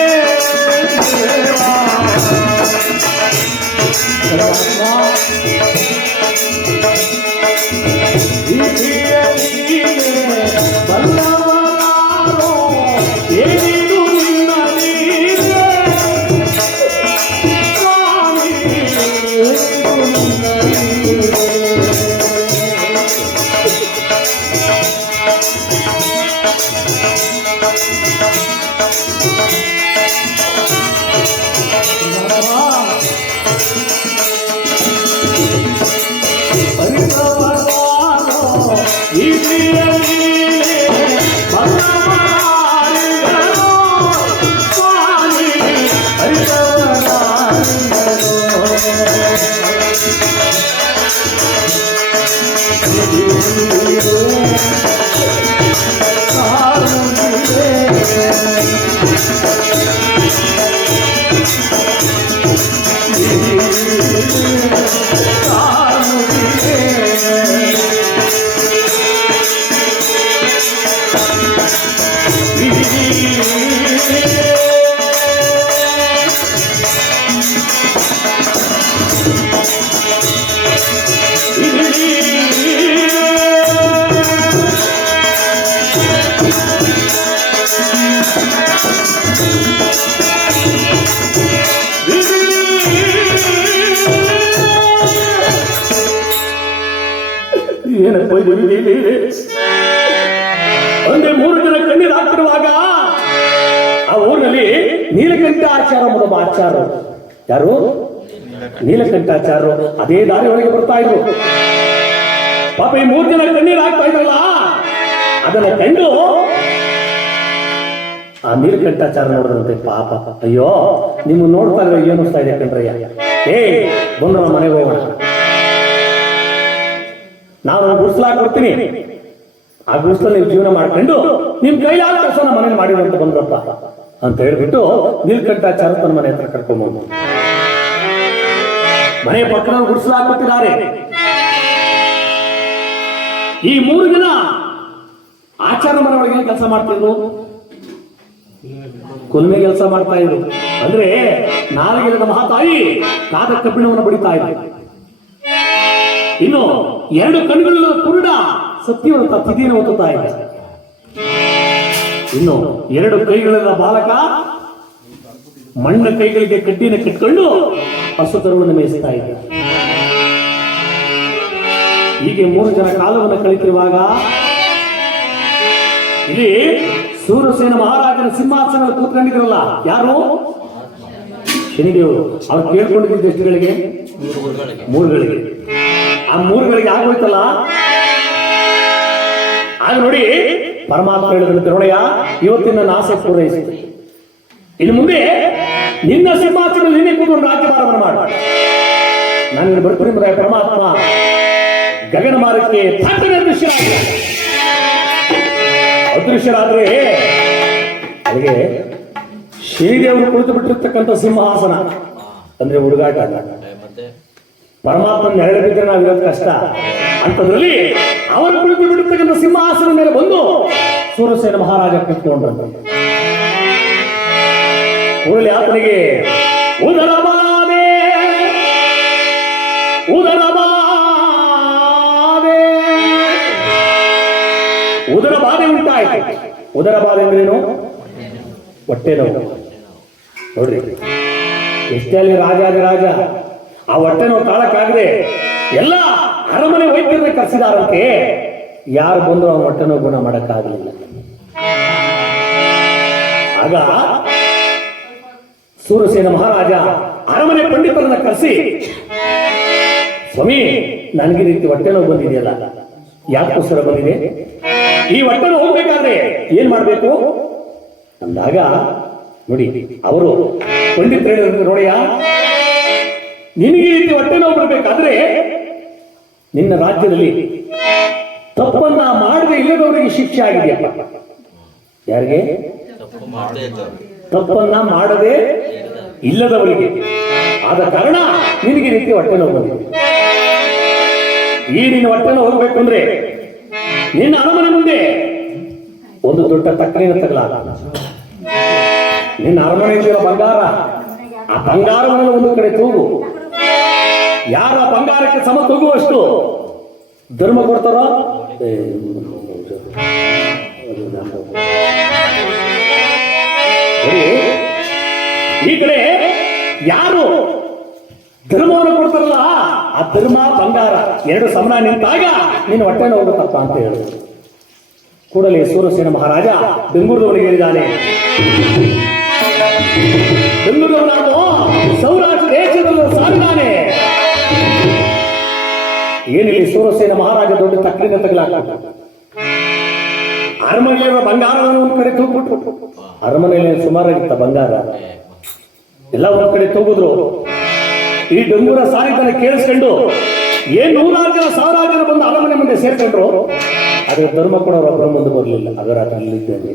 ಒಂದೇ 3 ಜನ ಕಣ್ಣೀರು ಹಾಕಿರುವಾಗ ಆ ಊರಿನಲ್ಲಿ ನೀಲಕಂಠಾಚಾರ್ಯ ಆಚಾರ ಯಾರು ನೀಲಕಂಠಾಚಾರ್ಯರು ಅದೇ ದಾರಿ ಒಳಗೆ ಬರ್ತಾ ಇದ್ರು. ಪಾಪ ಈ 3 ಜನ ಕಣ್ಣೀರು ಹಾಕ್ತಾ ಇದ್ರಲ್ಲ ಅದನ್ನ ಕಂಡು ಆ ನೀಲಕಂಠಾಚಾರ್ಯ ನೋಡಿದ್ರಂತೆ. ಪಾಪ ಅಯ್ಯೋ ನಿಮ್ಮ ನೋಡ್ತಾ ಇದ್ರೆ ಏನು ಅನಿಸ್ತಾ ಇದೆ ಕಣ್ರಯ್ಯ, ಬಂದು ನಮ್ಮ ಮನೆಗೆ ಹೋಗೋಣ, ನಾನು ಗುಡಿಸ್ಲಾಕ್ ಕೊಡ್ತೀನಿ, ಆ ಗುಡಿಸಲು ನೀವು ಜೀವನ ಮಾಡ್ಕೊಂಡು ನಿಮ್ ಕೈಲಾದ ಕೆಲಸ ನಮ್ಮ ಮನೇಲಿ ಮಾಡಿರಂತ ಬಂದ್ರಪ್ಪ ಅಂತ ಹೇಳ್ಬಿಟ್ಟು ನೀಲಕಂಠಾಚಾರ್ಯ ತನ್ನ ಮನೆ ಹತ್ರ ಕರ್ಕೊಂಡ್ಬಂದು ಮನೆ ಪಕ್ಕದ ಗುಡಿಸ್ಲಾಕ್ ಕೊಟ್ಟಿದ್ದಾರೆ. ಈ 3 ಜನ ಆಚಾರ ಮನೆ ಒಳಗೆ ಕೆಲಸ ಮಾಡ್ತಿದ್ರು, ಕೊಲ್ಮೆ ಕೆಲಸ ಮಾಡ್ತಾ ಇದ್ರು. ಅಂದ್ರೆ ನಾಲ್ಗೆದ ಮಹಾತಾಯಿ ಕಾದ ಕಬ್ಬಿಣವನ್ನು ಬಡಿತಾ ಇದ್ರು. ಇನ್ನು 2 ಕಣ್ಣುಗಳ ಕುರುಡ ಸತ್ಯವಂತ ತಿಥಿಯನ್ನು ಒತ್ತುತ್ತಾ ಇದ್ದ. ಇನ್ನು 2 ಕೈಗಳ ಬಾಲಕ ಮಣ್ಣ ಕೈಗಳಿಗೆ ಕಡ್ಡಿನ ಕಟ್ಕೊಂಡು ಹಸುಕರುಗಳನ್ನು ಮೇಯಿಸ್ತಾ ಇದ್ದ. ಹೀಗೆ 3 ಜನ ಕಾಲವನ್ನು ಕಳಿತಿರುವಾಗ ಇಲ್ಲಿ ಸೂರಸೇನ ಮಹಾರಾಜನ ಸಿಂಹಾಸನ ಕೂತ್ಕೊಂಡಿದ್ರಲ್ಲ ಯಾರು, ಶನಿದೇವರು. ಅವ್ರು ಕೇಳ್ಕೊಂಡಿದ್ದ ಎಷ್ಟುಗಳಿಗೆ? 3 ಗಳಿಗೆ. ಆ 3 ಗಳಿಗೆ ಆಗೋಯ್ತಲ್ಲ, ಆಗ ನೋಡಿ ಪರಮಾತ್ಮ ಹೇಳಿದಂತೆ, ನೋಡಯ್ಯ ಇವತ್ತಿನ ನನ್ನ ಆಸೆ ಪೂರೈಸಿತು, ಇನ್ನು ಮುಂದೆ ನಿನ್ನ ಸಿಂಹಾಸನ ನಿನ್ನೆ ಕೂತ್ಕೊಂಡು ರಾಜ್ಯಭಾರವನ್ನು ಮಾಡ, ನಾನು ಬರ್ತೀನಿ ಪರಮಾತ್ಮ ಗಗನ ಮಾರ್ಗಕ್ಕೆ ಅದೃಶ್ಯರಾದ್ರೆ ಅಲ್ಲಿಗೆ ಶ್ರೀದೇವರು ಕುಳಿತು ಬಿಟ್ಟಿರ್ತಕ್ಕಂಥ ಸಿಂಹಾಸನ ಅಂದ್ರೆ ಹುಡುಗಾಟ. ಪರಮಾತ್ಮನ ನೆರಳು ಬಿದ್ದರೆ ನಾವು ಇರೋದು ಕಷ್ಟ, ಅಂತದ್ರಲ್ಲಿ ಅವರು ಕುಳಿತು ಬಿಟ್ಟಿರ್ತಕ್ಕಂಥ ಸಿಂಹಾಸನ ಮೇಲೆ ಬಂದು ಸೂರಸೇನ ಮಹಾರಾಜ ಕೂತ್ಕೊಂಡ್ರಂತೆ. ಕೂಡಲೇ ಆತನಿಗೆ ಉದರಬಾಧೆ ಉದರ ಬಾಧೆ ಉಂಟಾಯಿತು. ಉದರ ಬಾಧೆ ಅಂದ್ರೇನು? ಹೊಟ್ಟೆ ನೋವು. ನೋಡ್ರಿ ಎಷ್ಟೇ ಅಲ್ಲಿ ರಾಜ ಆ ಹೊಟ್ಟೆ ನೋವು ತಾಳಕ್ಕಾಗದೆ ಎಲ್ಲ ಅರಮನೆ ವೈದ್ಯರನ್ನ ಕರೆಸಿದಾರಂತೆ. ಯಾರು ಬಂದು ಅವನ ಹೊಟ್ಟೆ ನೋವು ಗುಣ ಮಾಡಕ್ಕಾಗಲಿಲ್ಲ. ಆಗ ಸೂರಸೇನ ಮಹಾರಾಜ ಅರಮನೆ ಪಂಡಿತರನ್ನ ಕರೆಸಿ, ಸ್ವಾಮಿ ನನಗೆ ರೀತಿ ಹೊಟ್ಟೆ ನೋವು ಬಂದಿದೆಯಲ್ಲ, ಯಾಕೋಸ್ಕರ ಬಂದಿದೆ? ಈ ಹೊಟ್ಟೆ ನೋವು ಹೋಗ್ಬೇಕಾದ್ರೆ ಏನ್ ಮಾಡ್ಬೇಕು ಅಂದಾಗ ನೋಡಿ ಅವರು ಪಂಡಿತರು ಹೇಳಿದ್ರು, ನೋಡಿಯ ನಿನಗೆ ಈ ರೀತಿ ಹೊಟ್ಟೆ ನೋವು ಬರಬೇಕಾದ್ರೆ ನಿನ್ನ ರಾಜ್ಯದಲ್ಲಿ ತಪ್ಪನ್ನ ಮಾಡದೆ ಇಲ್ಲದವರಿಗೆ ಶಿಕ್ಷೆ ಆಗಿದೆಯಪ್ಪ. ಯಾರಿಗೆ? ತಪ್ಪನ್ನ ಮಾಡದೆ ಇಲ್ಲದವರಿಗೆ. ಆದ ಕಾರಣ ನಿನಗೆ ಈ ರೀತಿ ಹೊಟ್ಟೆ ನೋವು ಬಂದಿದೆ. ಈ ನಿನ್ನ ಹೊಟ್ಟೆ ನೋವು ಹೋಗ್ಬೇಕಂದ್ರೆ ನಿನ್ನ ಅರಮನೆ ಮುಂದೆ ಒಂದು ದೊಡ್ಡ ತಕ್ಕಲಿನ ತಗಲಾದ. ನಿನ್ನ ಅರಮನೆಯಲ್ಲಿರೋ ಬಂಗಾರ, ಆ ಬಂಗಾರವನ್ನು ಒಂದು ಕಡೆ ತೂಗು. ಯಾರ ಬಂಗಾರಕ್ಕೆ ಸಮ ತೂಗುವಷ್ಟು ಧರ್ಮ ಕೊಡ್ತಾರೋ ಈ ಕಡೆ ಯಾರು ಧರ್ಮವನ್ನು ಕೊಡ್ತಾರಲ್ಲ ಆ ಧರ್ಮ ಬಂಗಾರ ಎರಡು ಸಮನ ನಿಂತಾಗ ನೀನು ಹೊಟ್ಟೆ ಹೋಗುತ್ತಪ್ಪ ಅಂತ ಹೇಳಿ ಕೂಡಲೇ ಸೂರಸೇನ ಮಹಾರಾಜ ಬೆಂಗಳೂರವನಿಗೆ ಹೇಳಿದ್ದಾನೆ. ಬೆಂಗಳೂರವನಾದ ಸೌರಾಷ್ಟ್ರ ದೇಶದಲ್ಲೂ ಸಾರಿದ್ದಾನೆ. ಏನಿಲ್ಲ, ಸೂರಸೇನ ಮಹಾರಾಜ ದೊಡ್ಡ ತಕ್ಕಲಿನ ತಗಲಾಕ ಅರಮನೆಯಲ್ಲಿರುವ ಬಂಗಾರವನ್ನು ಒಂದ್ ಕಡೆ ತೂಗ್ಬಿಟ್ಟು, ಅರಮನೆಯಲ್ಲಿ ಸುಮಾರಾಗಿತ್ತ ಬಂಗಾರ ಎಲ್ಲ ಒಂದ್ ಕಡೆ ತೂಗಿದ್ರು. ಈ ಬೆಂಗಳೂರ ಸಾರಿದ್ದನ್ನು ಕೇಳಿಸ್ಕೊಂಡು ಏನ್ 100 ಜನ 1000 ಜನ ಬಂದು ಅರಮನೆ ಮುಂದೆ ಸೇರ್ಕೊಂಡ್ರು. ಅದ್ರ ಧರ್ಮ ಕೂಡ ಒಬ್ಬರ ಮುಂದೆ ಬರಲಿಲ್ಲ. ಅದರ ಅಲ್ಲಿದ್ದೇನೆ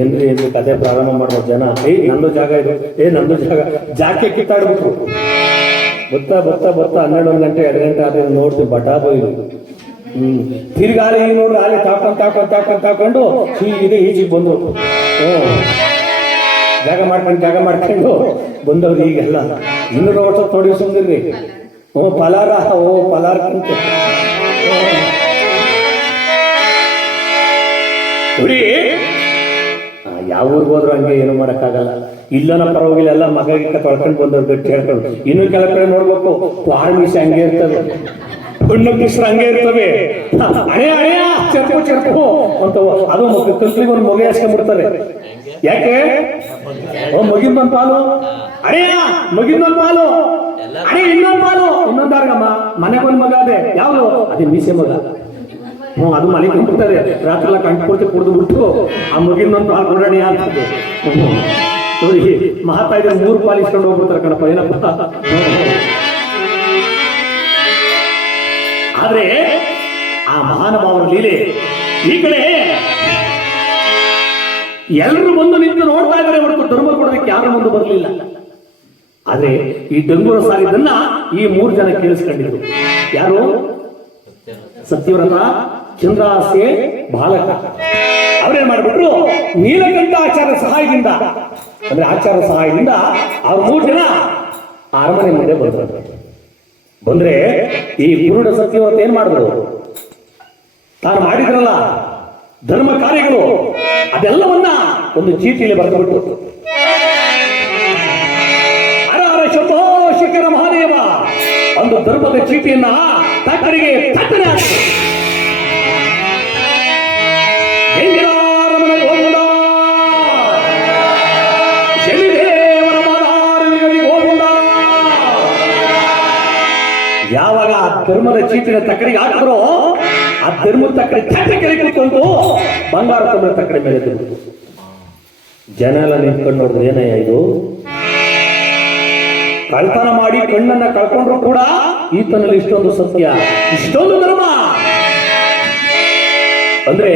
ಏನ್ರಿ ಎಂದು ಕಥೆ ಪ್ರಾರಂಭ ಮಾಡುವ ಜನ, ನಂದು ಜಾಗ ಇದು, ನಂದು ಜಾಗ, ಜಾಕೆ ಕಿತ್ತಾಡ್ಬಿಟ್ರು. ಬತ್ತಾ 12 ಗಂಟೆ 2 ಗಂಟೆ ಆದ್ರೆ ನೋಡ್ತೀವಿ ಬಟಾ ಬೋಯ್ದು. ತಿರ್ಗಾಲಿ ನೋಡ್ರಿ ಅಲ್ಲಿ ತಾಕೊಂಡು ಹೀಗಿದೆ ಈಜಿಗೆ ಬಂದ್ರು. ಜಾಗ ಮಾಡ್ಕೊಂಡು ಬಂದವ್ರು ಈಗೆಲ್ಲ 200 ವರ್ಷ ತೊಡಿ ಸುಂದಿರ್ರಿ. ಪಲಾರ ಅಂತ ನೋಡಿ. ಯಾವ ಊರ್ಗ್ ಹೋದ್ರು ಹಂಗೆ ಏನು ಮಾಡಕ್ಕಾಗಲ್ಲ. ಇಲ್ಲನ ಪರವಾಗಿಲ್ಲ, ಎಲ್ಲ ಮಗ ತೊಳ್ಕೊಂಡು ಬಂದವ್ರು ಗಟ್ಟಿ ಹೇಳ್ಕೊಂಡು. ಇನ್ನು ಕೆಲ ಕಡೆ ನೋಡ್ಬೇಕು, ಪಾರ್ಮಿಸ್ ಹಂಗೆ ಇರ್ತವೆ, ಹಣ್ಣು ಕಿಸ್ರ ಹಂಗೆ ಇರ್ತವೆ. ಅಣೆಯ ಚೆರ್ಪು ಅಂತ ಅದು ಕಂತ್ರಿಗೆ ಒಂದು ಮೊಗೆ ಹಾಸ್ಕೊಂಡ್ಬಿಡ್ತಾರೆ. ಯಾಕೆ? ಮಗಿಂದೊಂದು ಪಾಲು, ಅಣೆಯ ಮಗಿಂದೊಂದು ಪಾಲು, ಅಣೆ ಇನ್ನೊಂದು ಪಾಲು, ಇನ್ನೊಂದಾರ್ಗಮ್ಮ ಮನೆಗೊಂದು ಮಗ ಅದೇ ಯಾವ್ದು ಅದೇ ಮೀಸೆ ಮಗ. ಅದು ಮನೆ ಕೊಂಡ್ಬಿಡ್ತಾರೆ. ರಾತ್ರಿ ಎಲ್ಲ ಕಂಡುಕೊಡ್ತಿ ಕುಡಿದು ಬಿಟ್ಟು ಆ ಮಗಿನೊಂದು ಪಾಲು ಕೊಡೋಣ ಅಂತದೆ. ನೋಡಿ ಮಹಾತಾಯಿ 3 ಪಾಲು ಇಸ್ಕೊಂಡು ಹೋಗ್ಬಿಡ್ತಾರೆ ಕಣಪ್ಪ. ಏನಪ್ಪ ಆದ್ರೆ ಆ ಮಹಾನುಭಾವರ ಲೀಲೆ. ಈ ಕಡೆ ಎಲ್ಲರೂ ಬಂದು ನಿಂತು ನೋಡ್ತಾ ಇದ್ದಾರೆ ಹೊರತು ಧರ್ಮ ಕೊಡೋದಕ್ಕೆ ಯಾರು ಮುಂದೆ ಬರಲಿಲ್ಲ. ಆದ್ರೆ ಈ ಡಂಗೂರ ಸಾರಿದ್ದನ್ನ ಈ 3 ಜನ ಕೇಳಿಸ್ಕೊಂಡಿದ್ರು. ಯಾರು? ಸತ್ಯವ್ರತ, ಚಂದ್ರಾಸೆ, ಬಾಲಕ. ಅವ್ರೇನ್ ಮಾಡ್ಬಿಟ್ರು, ನೀಲಕಂಠ ಆಚಾರ್ಯ ಸಹಾಯದಿಂದ, ಅಂದ್ರೆ ಆಚಾರ್ಯ ಸಹಾಯದಿಂದ ಅವ್ರ 3 ಜನ ಅರಮನೆ ಮುಂದೆ ಬಂದ್ರೆ ಈ ಗುರುಡ ಸತ್ಯವ್ರತ ಏನ್ ಮಾಡಿದ್ರು, ತಾನು ಮಾಡಿದ್ರಲ್ಲ ಧರ್ಮ ಕಾರ್ಯಗಳು ಅದೆಲ್ಲವನ್ನ ಒಂದು ಚೀಟಿಯಲ್ಲಿ ಬರೆದುಬಿಟ್ಟು, ಹರ ಶಂಭೋ ಶಂಕರ ಮಹಾದೇವ ಒಂದು ಧರ್ಮದ ಚೀಟಿಯನ್ನ ತಕ್ಕರಿಗೆ ತಕ್ಕನೆ ಹಾಕಿ ಯಾವಾಗ ಆ ಧರ್ಮದ ಚೀಟಿನ ತಕ್ಕಡಿಗೆ ಹಾಕಿದ್ರು, ಆ ಧರ್ಮದ ತಕ್ಕಡಿ ಕೆರೆ ಕೂತ್ಕೊಂಡು ಬಂಗಾರ ತಮ್ಮ ತಕ್ಕಡಿ ಮೇಲೆ ತಿರುಗಿತು. ಜನ ಎಲ್ಲ ನಿಂತ್ಕೊಂಡು ನೋಡಿದ್ರು, ಏನಯ್ಯ ಇದು, ಕಳ್ತನ ಮಾಡಿ ಕಣ್ಣನ್ನ ಕಳ್ಕೊಂಡ್ರು ಕೂಡ ಈತನಲ್ಲಿ ಇಷ್ಟೊಂದು ಸತ್ಯ, ಇಷ್ಟೊಂದು ಧರ್ಮ. ಅಂದ್ರೆ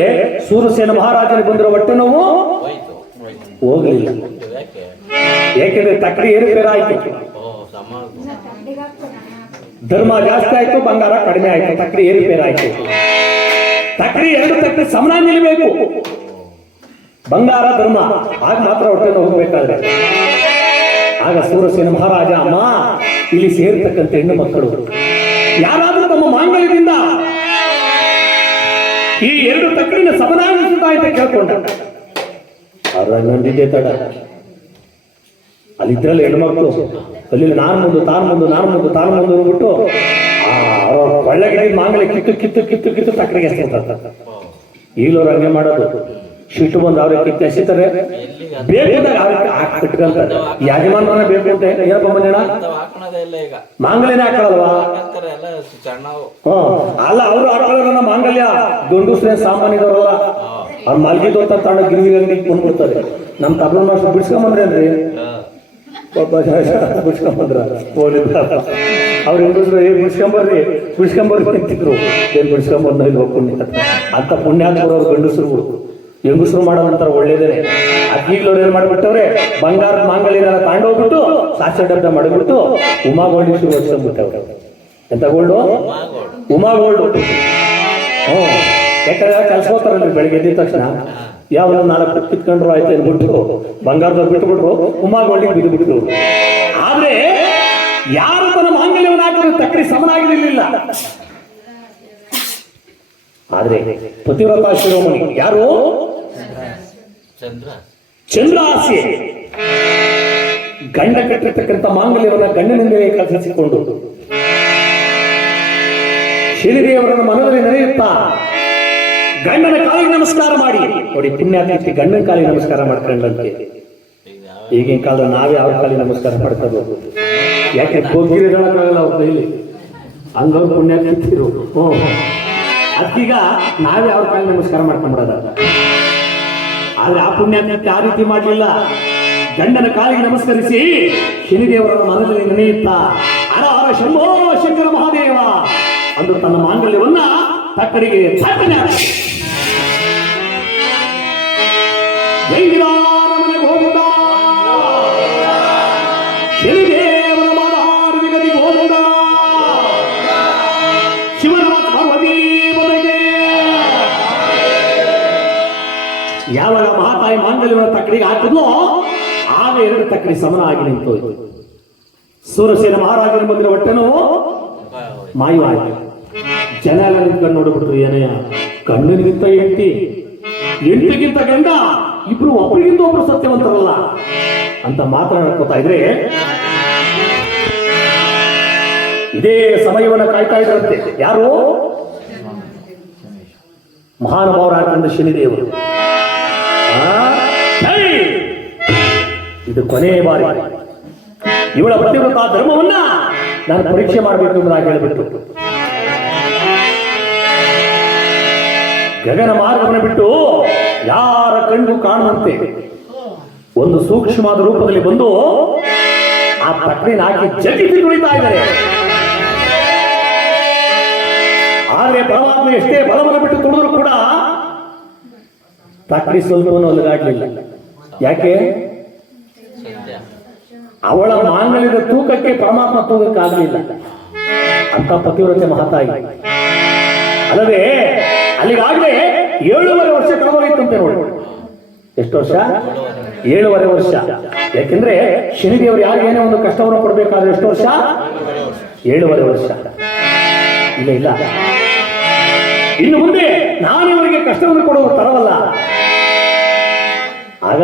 ಸೂರಸೇನ ಮಹಾರಾಜನಿಗೆ ಬಂದಿರೋ ಹೊಟ್ಟೆ ನೋವು ಹೋಗ್ಲಿಲ್ಲ. ಯಾಕೆಂದ್ರೆ ತಕ್ಕಡಿ ಏರುಪೇರಾಯ್ತು. ಧರ್ಮ ಜಾಸ್ತಿ ಆಯ್ತು, ಬಂಗಾರ ಕಡಿಮೆ ಆಯ್ತು, ತಕ್ಕಡಿ ಏರುಪೇರಾಯ್ತು. ತಕ್ಕಡಿ 2 ತಕ್ಕಡಿ ಸಮನ ನಿಲ್ಲಬೇಕು. ಬಂಗಾರ ಧರ್ಮ ಆಗ ಮಾತ್ರ ಹೊಟ್ಟೆ ಹೋಗ್ಬೇಕಾದ್ರೆ. ಆಗ ಸೂರಸೇನ ಮಹಾರಾಜ, ಅಮ್ಮ ಇಲ್ಲಿ ಸೇರ್ತಕ್ಕಂಥ ಹೆಣ್ಣು ಮಕ್ಕಳು ಯಾರಾದ್ರೂ ತಮ್ಮ ಮಾಂಗಲ್ಯದಿಂದ ಈ 2 ತಕ್ಕಡಿನ ಸಮನಾಗಿಸುತ್ತಾ ಅಂತ ಕೇಳ್ಕೊಂಡ. ಅವ್ರ ನಂದಿದ್ದೆ ತಡ. ಅಲ್ಲಿದ್ರಲ್ಲಿ ಹೆಣ್ಮಕ್ಳು ಅಲ್ಲಿ ನಾನು ಮುಂದೆ ಅಂದ್ಬಿಟ್ಟು ಅವ್ರ ಒಳ್ಳೆಗಿದ್ದ ಮಾಂಗಲ್ಯ ಕಿತ್ತು ತಕ್ಕಡಿಗೆ ಎಸ್ಕೊಳ್ತಾರೆ. ಈಗಲವ್ರು ಹಂಗೆ ಮಾಡೋದು. ಶಿಟ್ಟು ಬಂದು ಅವ್ರಿಗೆ ಕಿತ್ತು ಎಸಿತಾರೆ, ಬೇಕು ಕಟ್ಕೊಂತಾರೆ. ಯಜಮಾನ ಬೇಕು ಅಂತ ಏನಪ್ಪ ಮಂಜಣ್ಣ ಮಾಂಗಲ್ಯನೇ ಹಾಕೊಳ್ಳಲ್ವಾ? ಅಲ್ಲ, ಅವ್ರು ಹಾಕೊಳ್ಳೋರನ್ನ ಮಾಂಗಲ್ಯ ಗಂಡಸ್ರೇ ಸಾಮಾನ್ಯದವರಲ್ಲ. ಅವ್ರು ಮಲ್ಗಿದ್ದು ಅಂತ ತಣ್ಣ ಗಿರಿವಿ ಅಂಗಡಿಗೆ ಬಂದ್ಬಿಡ್ತಾರೆ. ನಮ್ ತಬಲ ಮಾಸ್ಟರ್ ಬಿಡ್ಸ್ಕೊಂಬಂದ್ರೇನ್ರಿ, ಒಬ್ಬ ಬಿಡ್ಸ್ಕೊಂಬಂದ್ರ ಹೋಲಿಲ್ಲ ಅವ್ರು ಹೆಂಗಸ್ರು ಬಿಡ್ಸ್ಕೊಂಬರ್ರಿ ಅಂತಿದ್ರು. ಏನು ಬಿಡ್ಸ್ಕೊಂಬಂದ ಇಲ್ಲಿ ಪುಣ್ಯ ಅಂತ ಪುಣ್ಯಾತ್ಮರು ಗಂಡಸರು ಹೆಂಗಸರು ಮಾಡೋದಂತಾರ ಒಳ್ಳೇದೇನೆ. ಈಗಲವ್ರು ಏನು ಮಾಡಿಬಿಟ್ಟವ್ರೆ, ಬಂಗಾರದ ಮಾಂಗಲ್ಯನೆಲ್ಲ ತಾಂಡೋಗ್ಬಿಟ್ಟು ಸಾಕ್ಷಿ ಡಬ್ಬ ಮಾಡಿಬಿಟ್ಟು ಉಮಾ ಗೋಲ್ಡ್ ಶುರು ಹೊಡ್ಸ್ಕೊಂಡ್ಬಿಟ್ಟವ್ರೆ. ಎಂತ ಗೋಲ್ಡು? ಉಮಾ ಗೋಲ್ಡು. ಹ್ಞೂ, ಯಾಕಂದ್ರೆ ಕೆಲಸ ಹೋಗ್ತಾರಲ್ರಿ ಬೆಳಿಗ್ಗೆ ಎದ್ದ ತಕ್ಷಣ ಯಾವ 4 ಕಿತ್ಕೊಂಡ್ರು ಆಯ್ತು ಅಂದ್ಬಿಟ್ಟು ಬಂಗಾರದವ್ರು ಬಿಟ್ಬಿಟ್ರು, ಉಮಾ ಗೋಲ್ಡಿಗೆ ಬಿದ್ದುಬಿಟ್ರು. ಆದ್ರೆ ಯಾರು ತನ್ನ ಮಾಂಗಲ್ಯವನ್ನು ಹಾಕಿದ್ರು ತಕ್ಕಡಿ ಸಮನಾಗಿರಲಿಲ್ಲ. ಆದ್ರೆ ಪತಿವ್ರತ ಶಿರೋಮಣಿ ಯಾರು? ಚಂದ್ರಾಸೆ ಗಂಡ ಕಟ್ಟಿರ್ತಕ್ಕಂಥ ಮಾಂಗಲ್ಯವನ್ನ ಗಂಡನಿಂದಲೇ ಕಲ್ಪಿಸಿಕೊಂಡು ಶನಿದೇವರನ್ನ ಮನದಲ್ಲಿ ನಡೆಯುತ್ತಾ ಗಂಡನ ಕಾಲಿಗೆ ನಮಸ್ಕಾರ ಮಾಡಿ ನೋಡಿ. ಪುಣ್ಯಾತ್ಮಿ ಗಂಡನ ಕಾಲಿಗೆ ನಮಸ್ಕಾರ ಮಾಡ್ಕೊಂಡಂತೆ. ಈಗಿನ ಕಾಲದಲ್ಲಿ ನಾವೇ ಅವ್ರ ಕಾಲಿಗೆ ನಮಸ್ಕಾರ ಮಾಡ್ಕೋದು. ಯಾಕೆ ಹೋಗಿರೋಕ್ಕಾಗಲ್ಲ ಅವ್ರ ಕೈಲಿ, ಹಂಗವ್ರು ಪುಣ್ಯಾತ್ಮಿರು. ಅದೀಗ ನಾವೇ ಅವ್ರ ಕಾಲಿಗೆ ನಮಸ್ಕಾರ ಮಾಡ್ಕೊಂಡ್ಬಿಡೋದ. ಆದ್ರೆ ಆ ಪುಣ್ಯಾತ್ಮಿ ಆ ರೀತಿ ಮಾಡಲಿಲ್ಲ. ಗಂಡನ ಕಾಲಿಗೆ ನಮಸ್ಕರಿಸಿ ಶನಿದೇವರನ್ನ ಮನದಲ್ಲಿ ನೆನೆಯುತ್ತಾ ಹರ ಹರ ಶಂಭೋ ಶಂಕರ ಮಹಾದೇವ ಅಂದು ತನ್ನ ಮಾಂಗಲ್ಯವನ್ನ ತಕ್ಕಡಿಗೆ ಜೈರಾರಮನ ಗೋವಿಂದ, ಶನಿದೇವರ ಮಾದಾರ್ವಿಗತಿ ಗೋವಿಂದ, ಶಿವನ ಪಾರ್ವತಿ ಬದಗೆ. ಯಾವಾಗ ಮಹಾತಾಯಿ ಮಾಂಗಲ್ಯವನ್ನು ತಕ್ಕಡಿಗೆ ಹಾಕಿದ್ನೋ ಆಗ 2 ತಕ್ಕಡಿ ಸಮನ ಆಗಿ ನಿಂತೋಯ್ತು. ಸೂರಸೇನ ಮಹಾರಾಜನ ಬಂದಿರೋ ಹೊಟ್ಟೆನೂ ಮಾಯವಾಗಿ ಜನ ಎಲ್ಲ ನಿಂತ್ಕೊಂಡು ನೋಡ್ಬಿಟ್ರು. ಏನೇ ಗಂಡನಿಗಿಂತ ಹೆಂಡತಿಗಿಂತ ಗಂಡ ಇಬ್ರು ಒಬ್ಬರಿಗಿಂತ ಒಬ್ರು ಸತ್ಯವಂತರಲ್ಲ ಅಂತ ಮಾತನಾಡ್ಕೋತಾ ಇದ್ರೆ ಇದೇ ಸಮಯವನ್ನ ಕಾಯ್ತಾ ಇದ್ರಂತೆ. ಯಾರು? ಮಹಾನುಭಾವರಾದ ಶನಿದೇವರು. ಇದು ಕೊನೆಯ ಬಾರಿ ಇವಳ ಪತಿವ್ರತ ಧರ್ಮವನ್ನ ನಾನು ಪರೀಕ್ಷೆ ಮಾಡಬೇಕು ಎಂಬುದಾಗಿ ಹೇಳಿಬಿಟ್ಟು ಗಗನ ಮಾರ್ಗವನ್ನು ಬಿಟ್ಟು ಯಾರ ಕಣ್ಣು ಕಾಣುವಂತೆ ಒಂದು ಸೂಕ್ಷ್ಮವಾದ ರೂಪದಲ್ಲಿ ಬಂದು ಆ ತಕ್ಕಡಿನ ಹಾಕಿ ಜಗಿಸಿ ತುಳಿತಾ ಇದ್ದಾರೆ. ಆದರೆ ಪರಮಾತ್ಮ ಎಷ್ಟೇ ಬಲವನ್ನು ಬಿಟ್ಟು ತುಳಿದ್ರು ಕೂಡ ತಕ್ಕಡಿ ಸ್ವಲ್ಪವನ್ನು ಅಲುಗಾಡಲಿಲ್ಲ. ಯಾಕೆ? ಅವಳ ಮಾಂಗಲ್ಯದ ತೂಕಕ್ಕೆ ಪರಮಾತ್ಮ ತೂಕಕ್ಕಾಗಲಿಲ್ಲ. ಅಂತ ಪತಿವ್ರತೆ ಮಹಾತಾಯಿ ಅಲ್ಲದೆ ಅಲ್ಲಿಗಾಗಲೇ 7.5 ವರ್ಷ ಕಳೆದೋಗಿತ್ತಂತೆ. ನೋಡಿ ಎಷ್ಟು ವರ್ಷ? 7.5 ವರ್ಷ. ಯಾಕೆಂದ್ರೆ ಶನಿದೇವರು ಯಾರಿಗೇನೇ ಒಂದು ಕಷ್ಟವನ್ನು ಕೊಡ್ಬೇಕಾದ್ರೆ ಎಷ್ಟು ವರ್ಷ? 7.5 ವರ್ಷ. ಇಲ್ಲ ಇನ್ನು ಮುಂದೆ ನಾನು ಇವರಿಗೆ ಕಷ್ಟವನ್ನು ಕೊಡುವ ತರವಲ್ಲ. ಆಗ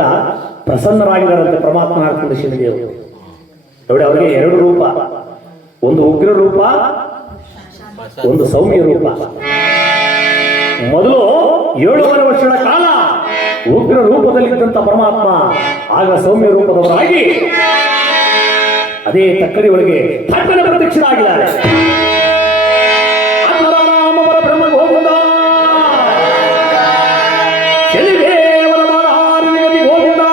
ಪ್ರಸನ್ನರಾಗಿದ್ದಾರಂತೆ ಪರಮಾತ್ಮ ಹಾಡ್ಕೊಂಡು ಶನಿದೇವರು. ನೋಡಿ ಅವರಿಗೆ 2 ರೂಪ, ಒಂದು ಉಗ್ರ ರೂಪ, ಒಂದು ಸೌಮ್ಯ ರೂಪ. ಮೊದಲು 7.5 ವರ್ಷಗಳ ಕಾಲ ಉಗ್ರ ರೂಪದಲ್ಲಿದ್ದಂತ ಪರಮಾತ್ಮ ಆಗ ಸೌಮ್ಯ ರೂಪದವರಾಗಿ ಅದೇ ತಕ್ಕಡಿ ಒಳಗೆ ಥಟ್ಟನೆ ಪ್ರತ್ಯಕ್ಷರಾಗಿದ್ದಾರೆ. ಬ್ರಹ್ಮ ಗೋವಿಂದ, ಶನಿದೇವರ ಮಾದಾರ್ವಿಗತಿ ಗೋವಿಂದ.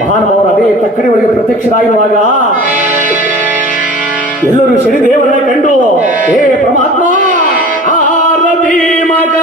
ಮಹಾನುಭಾವರು ಅದೇ ತಕ್ಕಡಿ ಒಳಗೆ ಪ್ರತ್ಯಕ್ಷರಾಗಿರುವಾಗ ಎಲ್ಲರೂ ಶನಿದೇವರನ್ನ ಕಂಡು ಹೇ ಪರಮಾತ್ಮ ಆರತಿ ಮಗ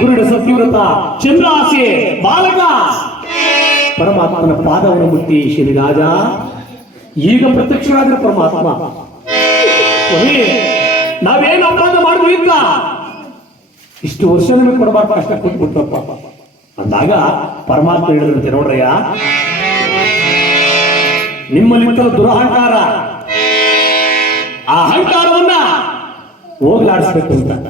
ಕುರುಡ ಸತ್ಯವ್ರತ ಚಂದ್ರಾಸೆ ಬಾಲಕ ಪರಮಾತ್ಮನ ಪಾದವನ್ನು ಮುಟ್ಟಿ ಶ್ರೀರಾಜ ಈಗ ಪ್ರತ್ಯಕ್ಷರಾದ ಪರಮಾತ್ಮ ಸ್ವಾಮಿ ನಾವೇನು ಅಪರಾಧ ಮಾಡಿದ್ವಿ ಇಲ್ಲ ಇಷ್ಟು ವರ್ಷ ನಿಮಗೆ ಕೊಡಬಾರ್ದು ಕಷ್ಟ ಕೊಟ್ಬಿಟ್ಟಪ್ಪ ಅಂದಾಗ ಪರಮಾತ್ಮ ಹೇಳಿದಂತೆ ನೋಡ್ರಯ್ಯ ನಿಮ್ಮಲ್ಲಿದ್ದ ದುರಹಂಕಾರ ಆ ಅಹಂಕಾರವನ್ನ ಹೋಗ್ಲಾಡಿಸ್ಬೇಕು ಅಂತ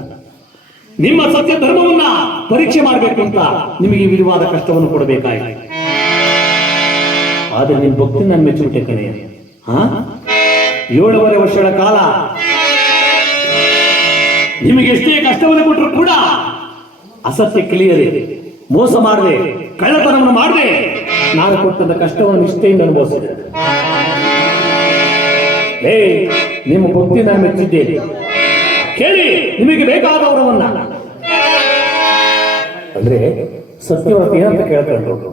ನಿಮ್ಮ ಸತ್ಯ ಧರ್ಮವನ್ನ ಪರೀಕ್ಷೆ ಮಾಡಬೇಕು ಅಂತ ನಿಮಗೆ ವಿಧವಾದ ಕಷ್ಟವನ್ನು ಕೊಡಬೇಕಾಯಿತು ಆದ್ರೆ ನಿನ್ ಭಕ್ತಿ ನಾನು ಮೆಚ್ಚುಬಿಟ್ಟೆ ಕಣೆ 7.5 ವರ್ಷಗಳ ಕಾಲ ನಿಮಗೆ ಎಷ್ಟೇ ಕಷ್ಟವನ್ನು ಕೊಟ್ಟರು ಕೂಡ ಅಸತ್ಯ ಕ್ಲಿಯರ್ ಮೋಸ ಮಾಡದೆ ಕಳ್ಳತನವನ್ನು ಮಾಡದೆ ನಾನು ಕೊಟ್ಟಂತ ಕಷ್ಟವನ್ನು ನಿಷ್ಠೆಯಿಂದ ಅನುಭವಿಸಿದೆ ನಿಮ್ಮ ಭಕ್ತಿ ನಾನು ಮೆಚ್ಚಿದ್ದೇನೆ ಕೇಳಿ ನಿಮಗೆ ಬೇಕಾದವರವನ್ನ ಅಂದ್ರೆ ಸತ್ಯವ್ರತ ಏನಂತ ಕೇಳ್ಕೊಂಡ್ರು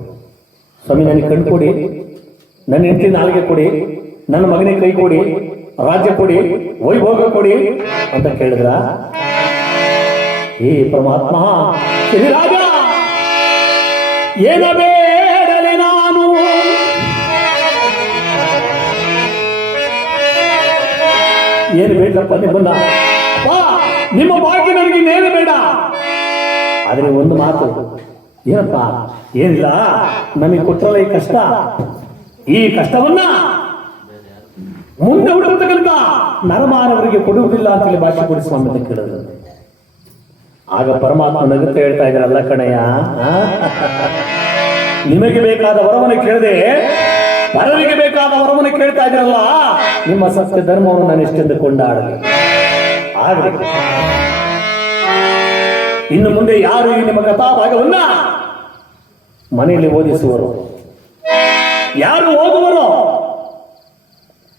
ಸ್ವಾಮಿ ನನಗೆ ಕಣ್ಣು ಕೊಡಿ ನನ್ನ ಹೆಂಡತಿ ನಾಲಿಗೆ ಕೊಡಿ ನನ್ನ ಮಗನಿಗೆ ಕೈ ಕೊಡಿ ರಾಜ್ಯ ಕೊಡಿ ವೈಭೋಗ ಕೊಡಿ ಅಂತ ಕೇಳಿದ್ರ ಏ ಪರಮಾತ್ಮ ಶ್ರೀರಾಜ ಏನ ಬೇಡಲೆ ನಾನು ಏನು ಬೇಡಪ್ಪ ನಿಮ್ಮನ್ನ ನಿಮ್ಮ ಭಾಗ್ಯ ನನಗೆ ಇನ್ನೇನು ಬೇಡ ಆದ್ರೆ ಒಂದು ಮಾತು ಏನಪ್ಪ ಏನಿಲ್ಲ ನನಗೆ ಕೊಟ್ಟಲ್ಲ ಈ ಕಷ್ಟ ಈ ಕಷ್ಟವನ್ನ ಮುಂದೆ ಹುಡುಕತಕ್ಕಂತ ನರಮಾನವರಿಗೆ ಕೊಡುವುದಿಲ್ಲ ಅಂತೇಳಿ ಭಾಷೆ ಕೊಡಿಸುವ ಕೇಳಿದ್ರು ಆಗ ಪರಮಾತ್ಮ ನಗುತ್ತಾ ಹೇಳ್ತಾ ಇದ್ರಲ್ಲ ಕಣಯ್ಯ ನಿಮಗೆ ಬೇಕಾದ ವರವನ್ನು ಕೇಳದೆ ಪರರಿಗೆ ಬೇಕಾದ ವರವನ್ನು ಕೇಳ್ತಾ ಇದ್ರಲ್ಲ ನಿಮ್ಮ ಸತ್ಯ ಧರ್ಮವನ್ನು ನಾನು ಎಷ್ಟೆಂದು ಕೊಂಡಾಡಲಿ ಆದ್ರೆ ಇನ್ನು ಮುಂದೆ ಯಾರು ಈ ನಿಮ್ಮ ಕಥಾಭಾಗವನ್ನ ಮನೆಯಲ್ಲಿ ಓದಿಸುವರು ಯಾರು ಓದುವರು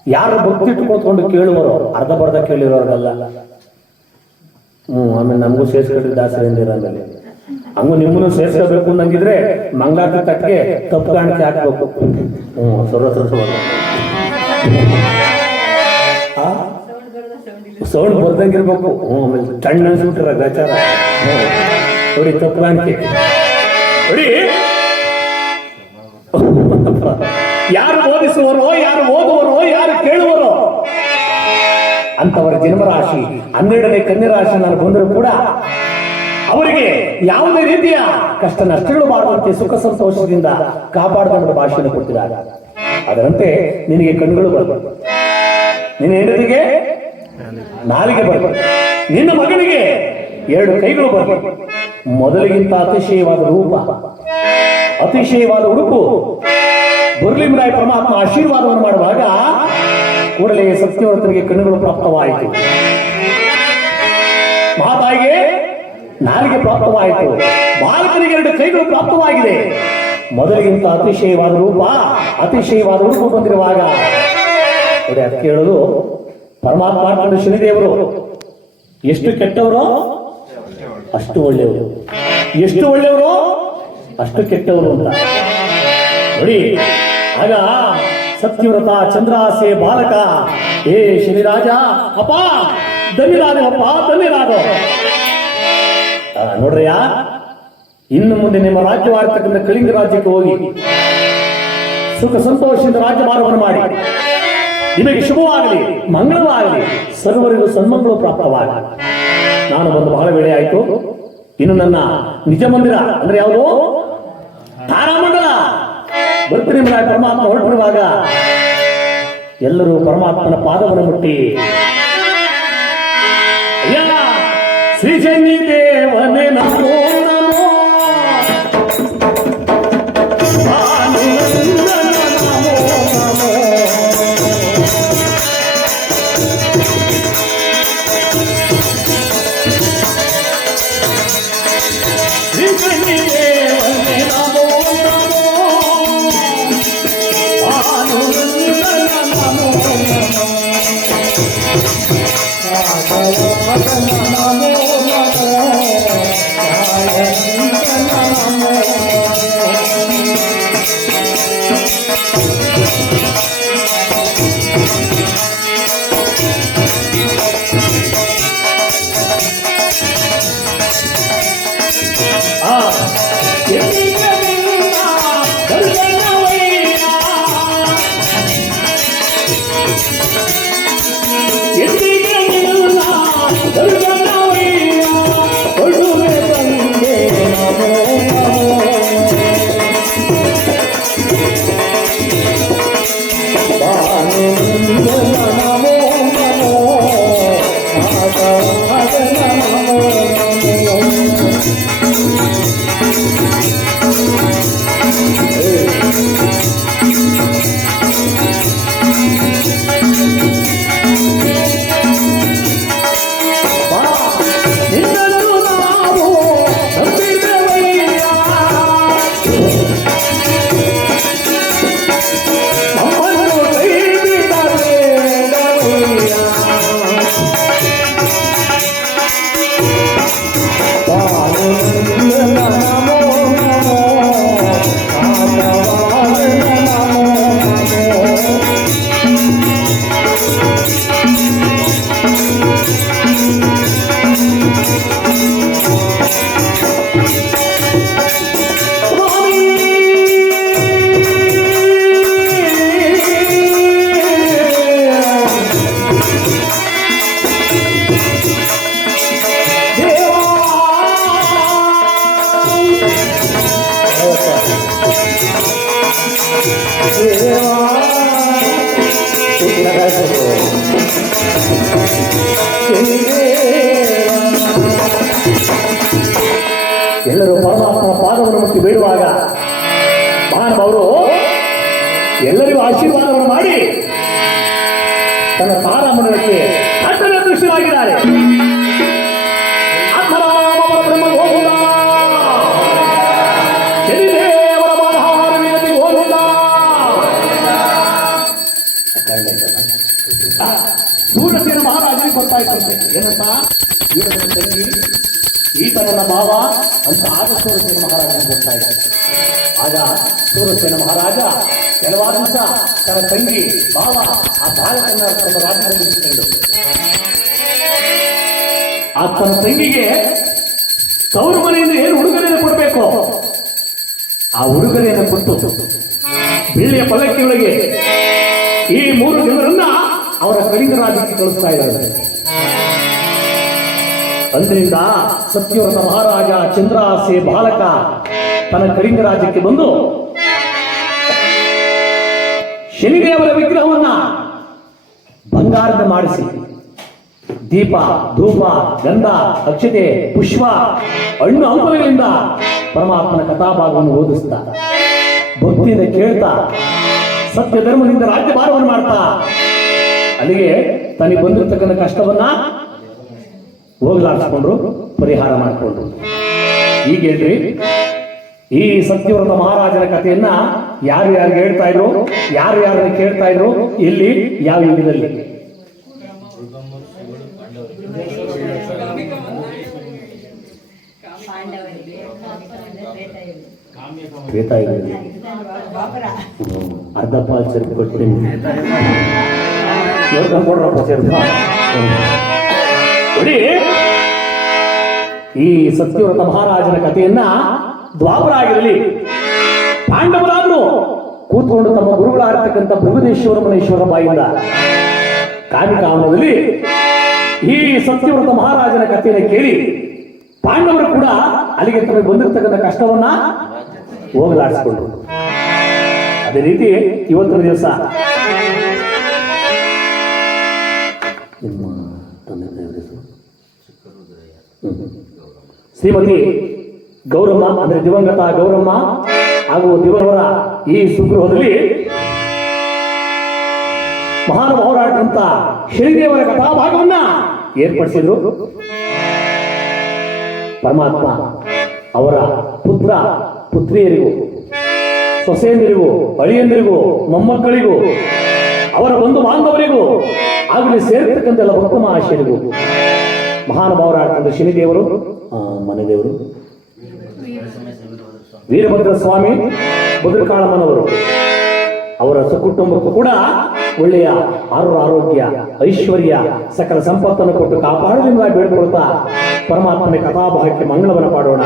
ಯಾರು ಭಕ್ತಿ ಇಟ್ಟುಕೊಂಡು ಕೇಳುವರು ಅರ್ಧ ಬರ್ಧ ಕೇಳಿರೋರಲ್ಲ ಆಮೇಲೆ ನಮಗೂ ಸೇರ್ಸ್ಕೊಂಡ್ರೆ ದಾಸರಿಂದ ಆಮೇಲೆ ಹಂಗು ನಿಮ್ಮನ್ನು ಸೇರ್ಸ್ಕೋಬೇಕು ನಂಗಿದ್ರೆ ಮಂಗಳಾರತಿ ತಟ್ಟಿಗೆ ತಪ್ಪು ಕಾಣಿಕೆ ಹಾಕ್ಬೇಕು ಸೌಂಡ್ ಬರ್ದಂಗಿರ್ಬೇಕು ಆಮೇಲೆ ಚಣ್ಣ ಅನ್ಸ್ಬಿಟ್ರ ಗಾಚಾರ ನೋಡಿ ತಪ್ಪು ಕಾಣಿಕೆ ನೋಡಿ ಯಾರು ಓದಿಸುವರೋ ಯಾರು ಓದುವರೋ ಯಾರು ಕೇಳುವರೋ ಅಂತವರ ಜನ್ಮರಾಶಿ 12ನೇ ಕನ್ಯಾ ರಾಶಿ ನಾನು ಬಂದರೂ ಕೂಡ ಅವರಿಗೆ ಯಾವುದೇ ರೀತಿಯ ಕಷ್ಟ ನಷ್ಟಗಳು ಮಾಡುವಂತೆ ಸುಖ ಸಂತೋಷದಿಂದ ಕಾಪಾಡಿದ ಭಾಷೆಯನ್ನು ಕೊಟ್ಟಿದ್ದಾರೆ ಅದರಂತೆ ನಿನಗೆ ಕಣ್ಣುಗಳು ಬರಬೇಕು ನಿನ್ನ ಹೆಂಡತಿಗೆ ನಾಲಿಗೆ ಬರಬೇಕು ನಿನ್ನ ಮಗನಿಗೆ 2 ಕೈಗಳು ಬರಬೇಕು ಮೊದಲಿಗಿಂತ ಅತಿಶಯವಾದ ರೂಪ ಅತಿಶಯವಾದ ಉಡುಪು ಬುರ್ಲಿಂಗರಾಯ ಪರಮಾತ್ಮ ಆಶೀರ್ವಾದವನ್ನು ಮಾಡುವಾಗ ಕೂಡಲೇ ಸತ್ಯವ್ರತನಿಗೆ ಕಣ್ಣುಗಳು ಪ್ರಾಪ್ತವಾಯಿತು ಮಹಾತಾಯಿಗೆ ನಾಲಿಗೆ ಪ್ರಾಪ್ತವಾಯಿತು ಬಾಲಕನಿಗೆ 2 ಕೈಗಳು ಪ್ರಾಪ್ತವಾಗಿದೆ ಮೊದಲಿಗಿಂತ ಅತಿಶಯವಾದ ರೂಪ ಅತಿಶಯವಾದ ಉಡುಪು ಬಂದಿರುವಾಗ ಅದಕ್ಕೆ ಹೇಳಲು ಪರಮಾತ್ಮ ಮಾಡ್ಕೊಂಡು ಶನಿದೇವರು ಎಷ್ಟು ಕೆಟ್ಟವರು ಅಷ್ಟು ಒಳ್ಳೆಯವರು ಎಷ್ಟು ಒಳ್ಳೆಯವರು ಅಷ್ಟು ಕೆಟ್ಟವರು ಅಂತ ನೋಡಿ ಆಗ ಸತ್ಯವ್ರತ ಚಂದ್ರಾಸೆ ಬಾಲಕ ಏ ಶ್ರೀರಾಜ ಅಪ್ಪ ಧನ್ಯರಾದಪ್ಪ ಧನ್ಯರಾದ ನೋಡ್ರಯ್ಯ ಇನ್ನು ಮುಂದೆ ನಿಮ್ಮ ರಾಜ್ಯವಾಗತಕ್ಕಂಥ ಕಳಿಂಗ ರಾಜ್ಯಕ್ಕೆ ಹೋಗಿ ಸುಖ ಸಂತೋಷದಿಂದ ರಾಜ್ಯಭಾರವನ್ನು ಮಾಡಿ ನಿಮಗೆ ಶುಭವಾಗಲಿ ಮಂಗಳವಾಗಲಿ ಸರ್ವರಿಗೂ ಸನ್ಮಂಗಳು ಪ್ರಾಪ್ತವಾಗಲಿ ನಾನು ಬಂದು ಬಹಳ ವೇಳೆ ಆಯಿತು ಇನ್ನು ನನ್ನ ನಿಜ ಮಂದಿರ ಅಂದ್ರೆ ಯಾವುದು ತಾರಾಮಂಡಲ ಬರ್ತೀನಿ ಪರಮಾತ್ಮ ಹೊರಟಿರುವಾಗ ಎಲ್ಲರೂ ಪರಮಾತ್ಮನ ಪಾದವನ್ನು ಮುಟ್ಟಿ ಶ್ರೀ ಶನಿ ದೇವನೇ ನಮೋ ಎಲ್ಲರೂ ಪರಮಾತ್ಮನ ಪಾದವನ್ನು ಮುಟ್ಟಿ ಬೇಡುವಾಗ ಮಾನವರು ಎಲ್ಲರಿಗೂ ಆಶೀರ್ವಾದವನ್ನು ಮಾಡಿ ತನ್ನ ತಾರಾಮಂಡಲಕ್ಕೆ ಅಡ್ಡದ ದೃಶ್ಯವಾಗಿದ್ದಾರೆ. ಸೂರಸೇನ ಮಹಾರಾಜನಿಗೆ ಗೊತ್ತಾಯ್ತಂತೆ ಏನಂತ, ಇವನ ತಂಗಿ ಈತ ನನ್ನ ಭಾವ ಅಂತ ಆಗ ಸೂರಸೇನ ಮಹಾರಾಜನಿಗೆ ಗೊತ್ತಾಯ್ತು. ಆಗ ಸೂರಸೇನ ಮಹಾರಾಜ ಕೆಲವಾರು ದಿವಸ ತನ್ನ ತಂಗಿ ಭಾವ ಆ ಬಾಲಕನ್ನ ತನ್ನ ರಾಜ್ಯದಲ್ಲಿ ಇಟ್ಟುಕೊಂಡು ಆ ತನ್ನ ತಂಗಿಗೆ ತವರು ಮನೆಯಿಂದ ಏನು ಉಡುಗೊರೆಯನ್ನು ಕೊಡಬೇಕು ಆ ಉಡುಗೊರೆಯನ್ನು ಕೊಟ್ಟು ಬೆಳ್ಳಿಯ ಪಲ್ಲಕ್ಕಿಯೊಳಗೆ ಈ 3 ಜನರನ್ನ ಅವರ ಕಳಿಂಗ ರಾಜ್ಯಕ್ಕೆ ಕಳಿಸ್ತಾ ಇದ್ದಾರೆ. ಅಂದಿನಿಂದ ಸತ್ಯವ್ರತ ಮಹಾರಾಜ ಚಂದ್ರಾಸೆ ಬಾಲಕ ತನ್ನ ಕಳಿಂಗ ರಾಜ್ಯಕ್ಕೆ ಬಂದು ಶನಿದೇವರ ವಿಗ್ರಹವನ್ನ ಬಂಗಾರದ ಮಾಡಿಸಿ ದೀಪ ಧೂಪ ಗಂಧ ಅಕ್ಷತೆ ಪುಷ್ಪ ಹಣ್ಣು ಹಂಪಲುಗಳಿಂದ ಪರಮಾತ್ಮನ ಕಥಾಭಾಗವನ್ನು ಓದಿಸ್ತಾ ಭಕ್ತಿಯಿಂದ ಕೇಳ್ತಾ ಸತ್ಯ ಧರ್ಮದಿಂದ ರಾಜ್ಯಭಾರವನ್ನು ಮಾಡ್ತಾ ಅಲ್ಲಿಗೆ ತನಗೆ ಬಂದಿರತಕ್ಕಂಥ ಕಷ್ಟವನ್ನ ಹೋಗ್ಲಾಡಿಸ್ಕೊಂಡ್ರು, ಪರಿಹಾರ ಮಾಡಿಕೊಂಡ್ರು. ಹೀಗೇಳ್ರಿ ಈ ಸತ್ಯವ್ರತ ಮಹಾರಾಜನ ಕಥೆಯನ್ನ ಯಾರು ಯಾರಿಗೆ ಹೇಳ್ತಾ ಇದ್ರು, ಯಾರು ಯಾರನ್ನ ಕೇಳ್ತಾ ಇದ್ರು, ಎಲ್ಲಿ ಯಾವ ಯುಗದಲ್ಲಿ? ಅರ್ಧ ಪಾಲ್ ಸೇರ್ಪು ಕೊಡ್ತೀನಿ ಕೊಡ್ರಪ್ಪ ಸೇರ್ಪ ನೋಡಿ. ಈ ಸತ್ಯವ್ರತ ಮಹಾರಾಜನ ಕಥೆಯನ್ನ ದ್ವಾಪರ ಆಗಿರಲಿ ಪಾಂಡವರಾದ್ರು ಕೂತ್ಕೊಂಡು ತಮ್ಮ ಗುರುಗಳಾಗಿರ್ತಕ್ಕಂಥ ಭೃಗುದೇಶ್ವರ ಮನೇಶ್ವರ ಬಾಯಿಂದ ಕಾಮಿಕಾವನದಲ್ಲಿ ಈ ಸತ್ಯವ್ರತ ಮಹಾರಾಜನ ಕಥೆಯನ್ನು ಕೇಳಿ ಪಾಂಡವರು ಕೂಡ ಅಲ್ಲಿಗೆ ತಮಗೆ ಬಂದಿರತಕ್ಕಂಥ ಕಷ್ಟವನ್ನ ಹೋಗಲಾಡಿಸಿಕೊಂಡ್ರು. ಅದೇ ರೀತಿ ಇವತ್ತಿನ ದಿವಸ ನಿಮ್ಮ ತಂದೆ ಶ್ರೀಮತಿ ಗೌರಮ್ಮ ಅಂದ್ರೆ ದಿವಂಗತ ಗೌರಮ್ಮ ಹಾಗೂ ದಿವವರ ಈ ಸುಗೃಹದಲ್ಲಿ ಮಹಾನುಭಾವರಾದಂತ ಶನಿದೇವರ ಕಥಾಭಾಗವನ್ನ ಏರ್ಪಡಿಸಿದ್ರು. ಪರಮಾತ್ಮ ಅವರ ಪುತ್ರ ಪುತ್ರಿಯರಿಗೂ ಸೊಸೆಯಂದಿರಿಗೂ ಅಳಿಯಂದಿರಿಗೂ ಮೊಮ್ಮಕ್ಕಳಿಗೂ ಅವರ ಬಂಧು ಬಾಂಧವರಿಗೂ ಆಗಲಿ ಸೇರ್ತಕ್ಕಂಥ ಎಲ್ಲ ಭಕ್ತ ಮಹಾಶಯರಿಗೂ ಮಹಾನುಭಾವರಾದ ಶನಿದೇವರು, ಮನೆ ದೇವರು ವೀರಭದ್ರ ಸ್ವಾಮಿ, ಮುದ್ರಕಾಳಮ್ಮನವರು, ಅವರ ಸಕುಟುಂಬಕ್ಕೂ ಕೂಡ ಒಳ್ಳೆಯ ಆರೋಗ್ಯ, ಐಶ್ವರ್ಯ, ಸಕಲ ಸಂಪತ್ತನ್ನು ಕೊಟ್ಟು ಕಾಪಾಡೋದ್ರಿಂದ ಬೇಡಿಕೊಳ್ಳುತ್ತಾ ಪರಮಾತ್ಮನ ಕಥಾಭಾಗಕ್ಕೆ ಮಂಗಳವನ್ನು ಪಾಡೋಣ.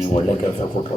ಈ ಒಳ್ಳೆ ಕೆಲಸ ಕೊಟ್ಟು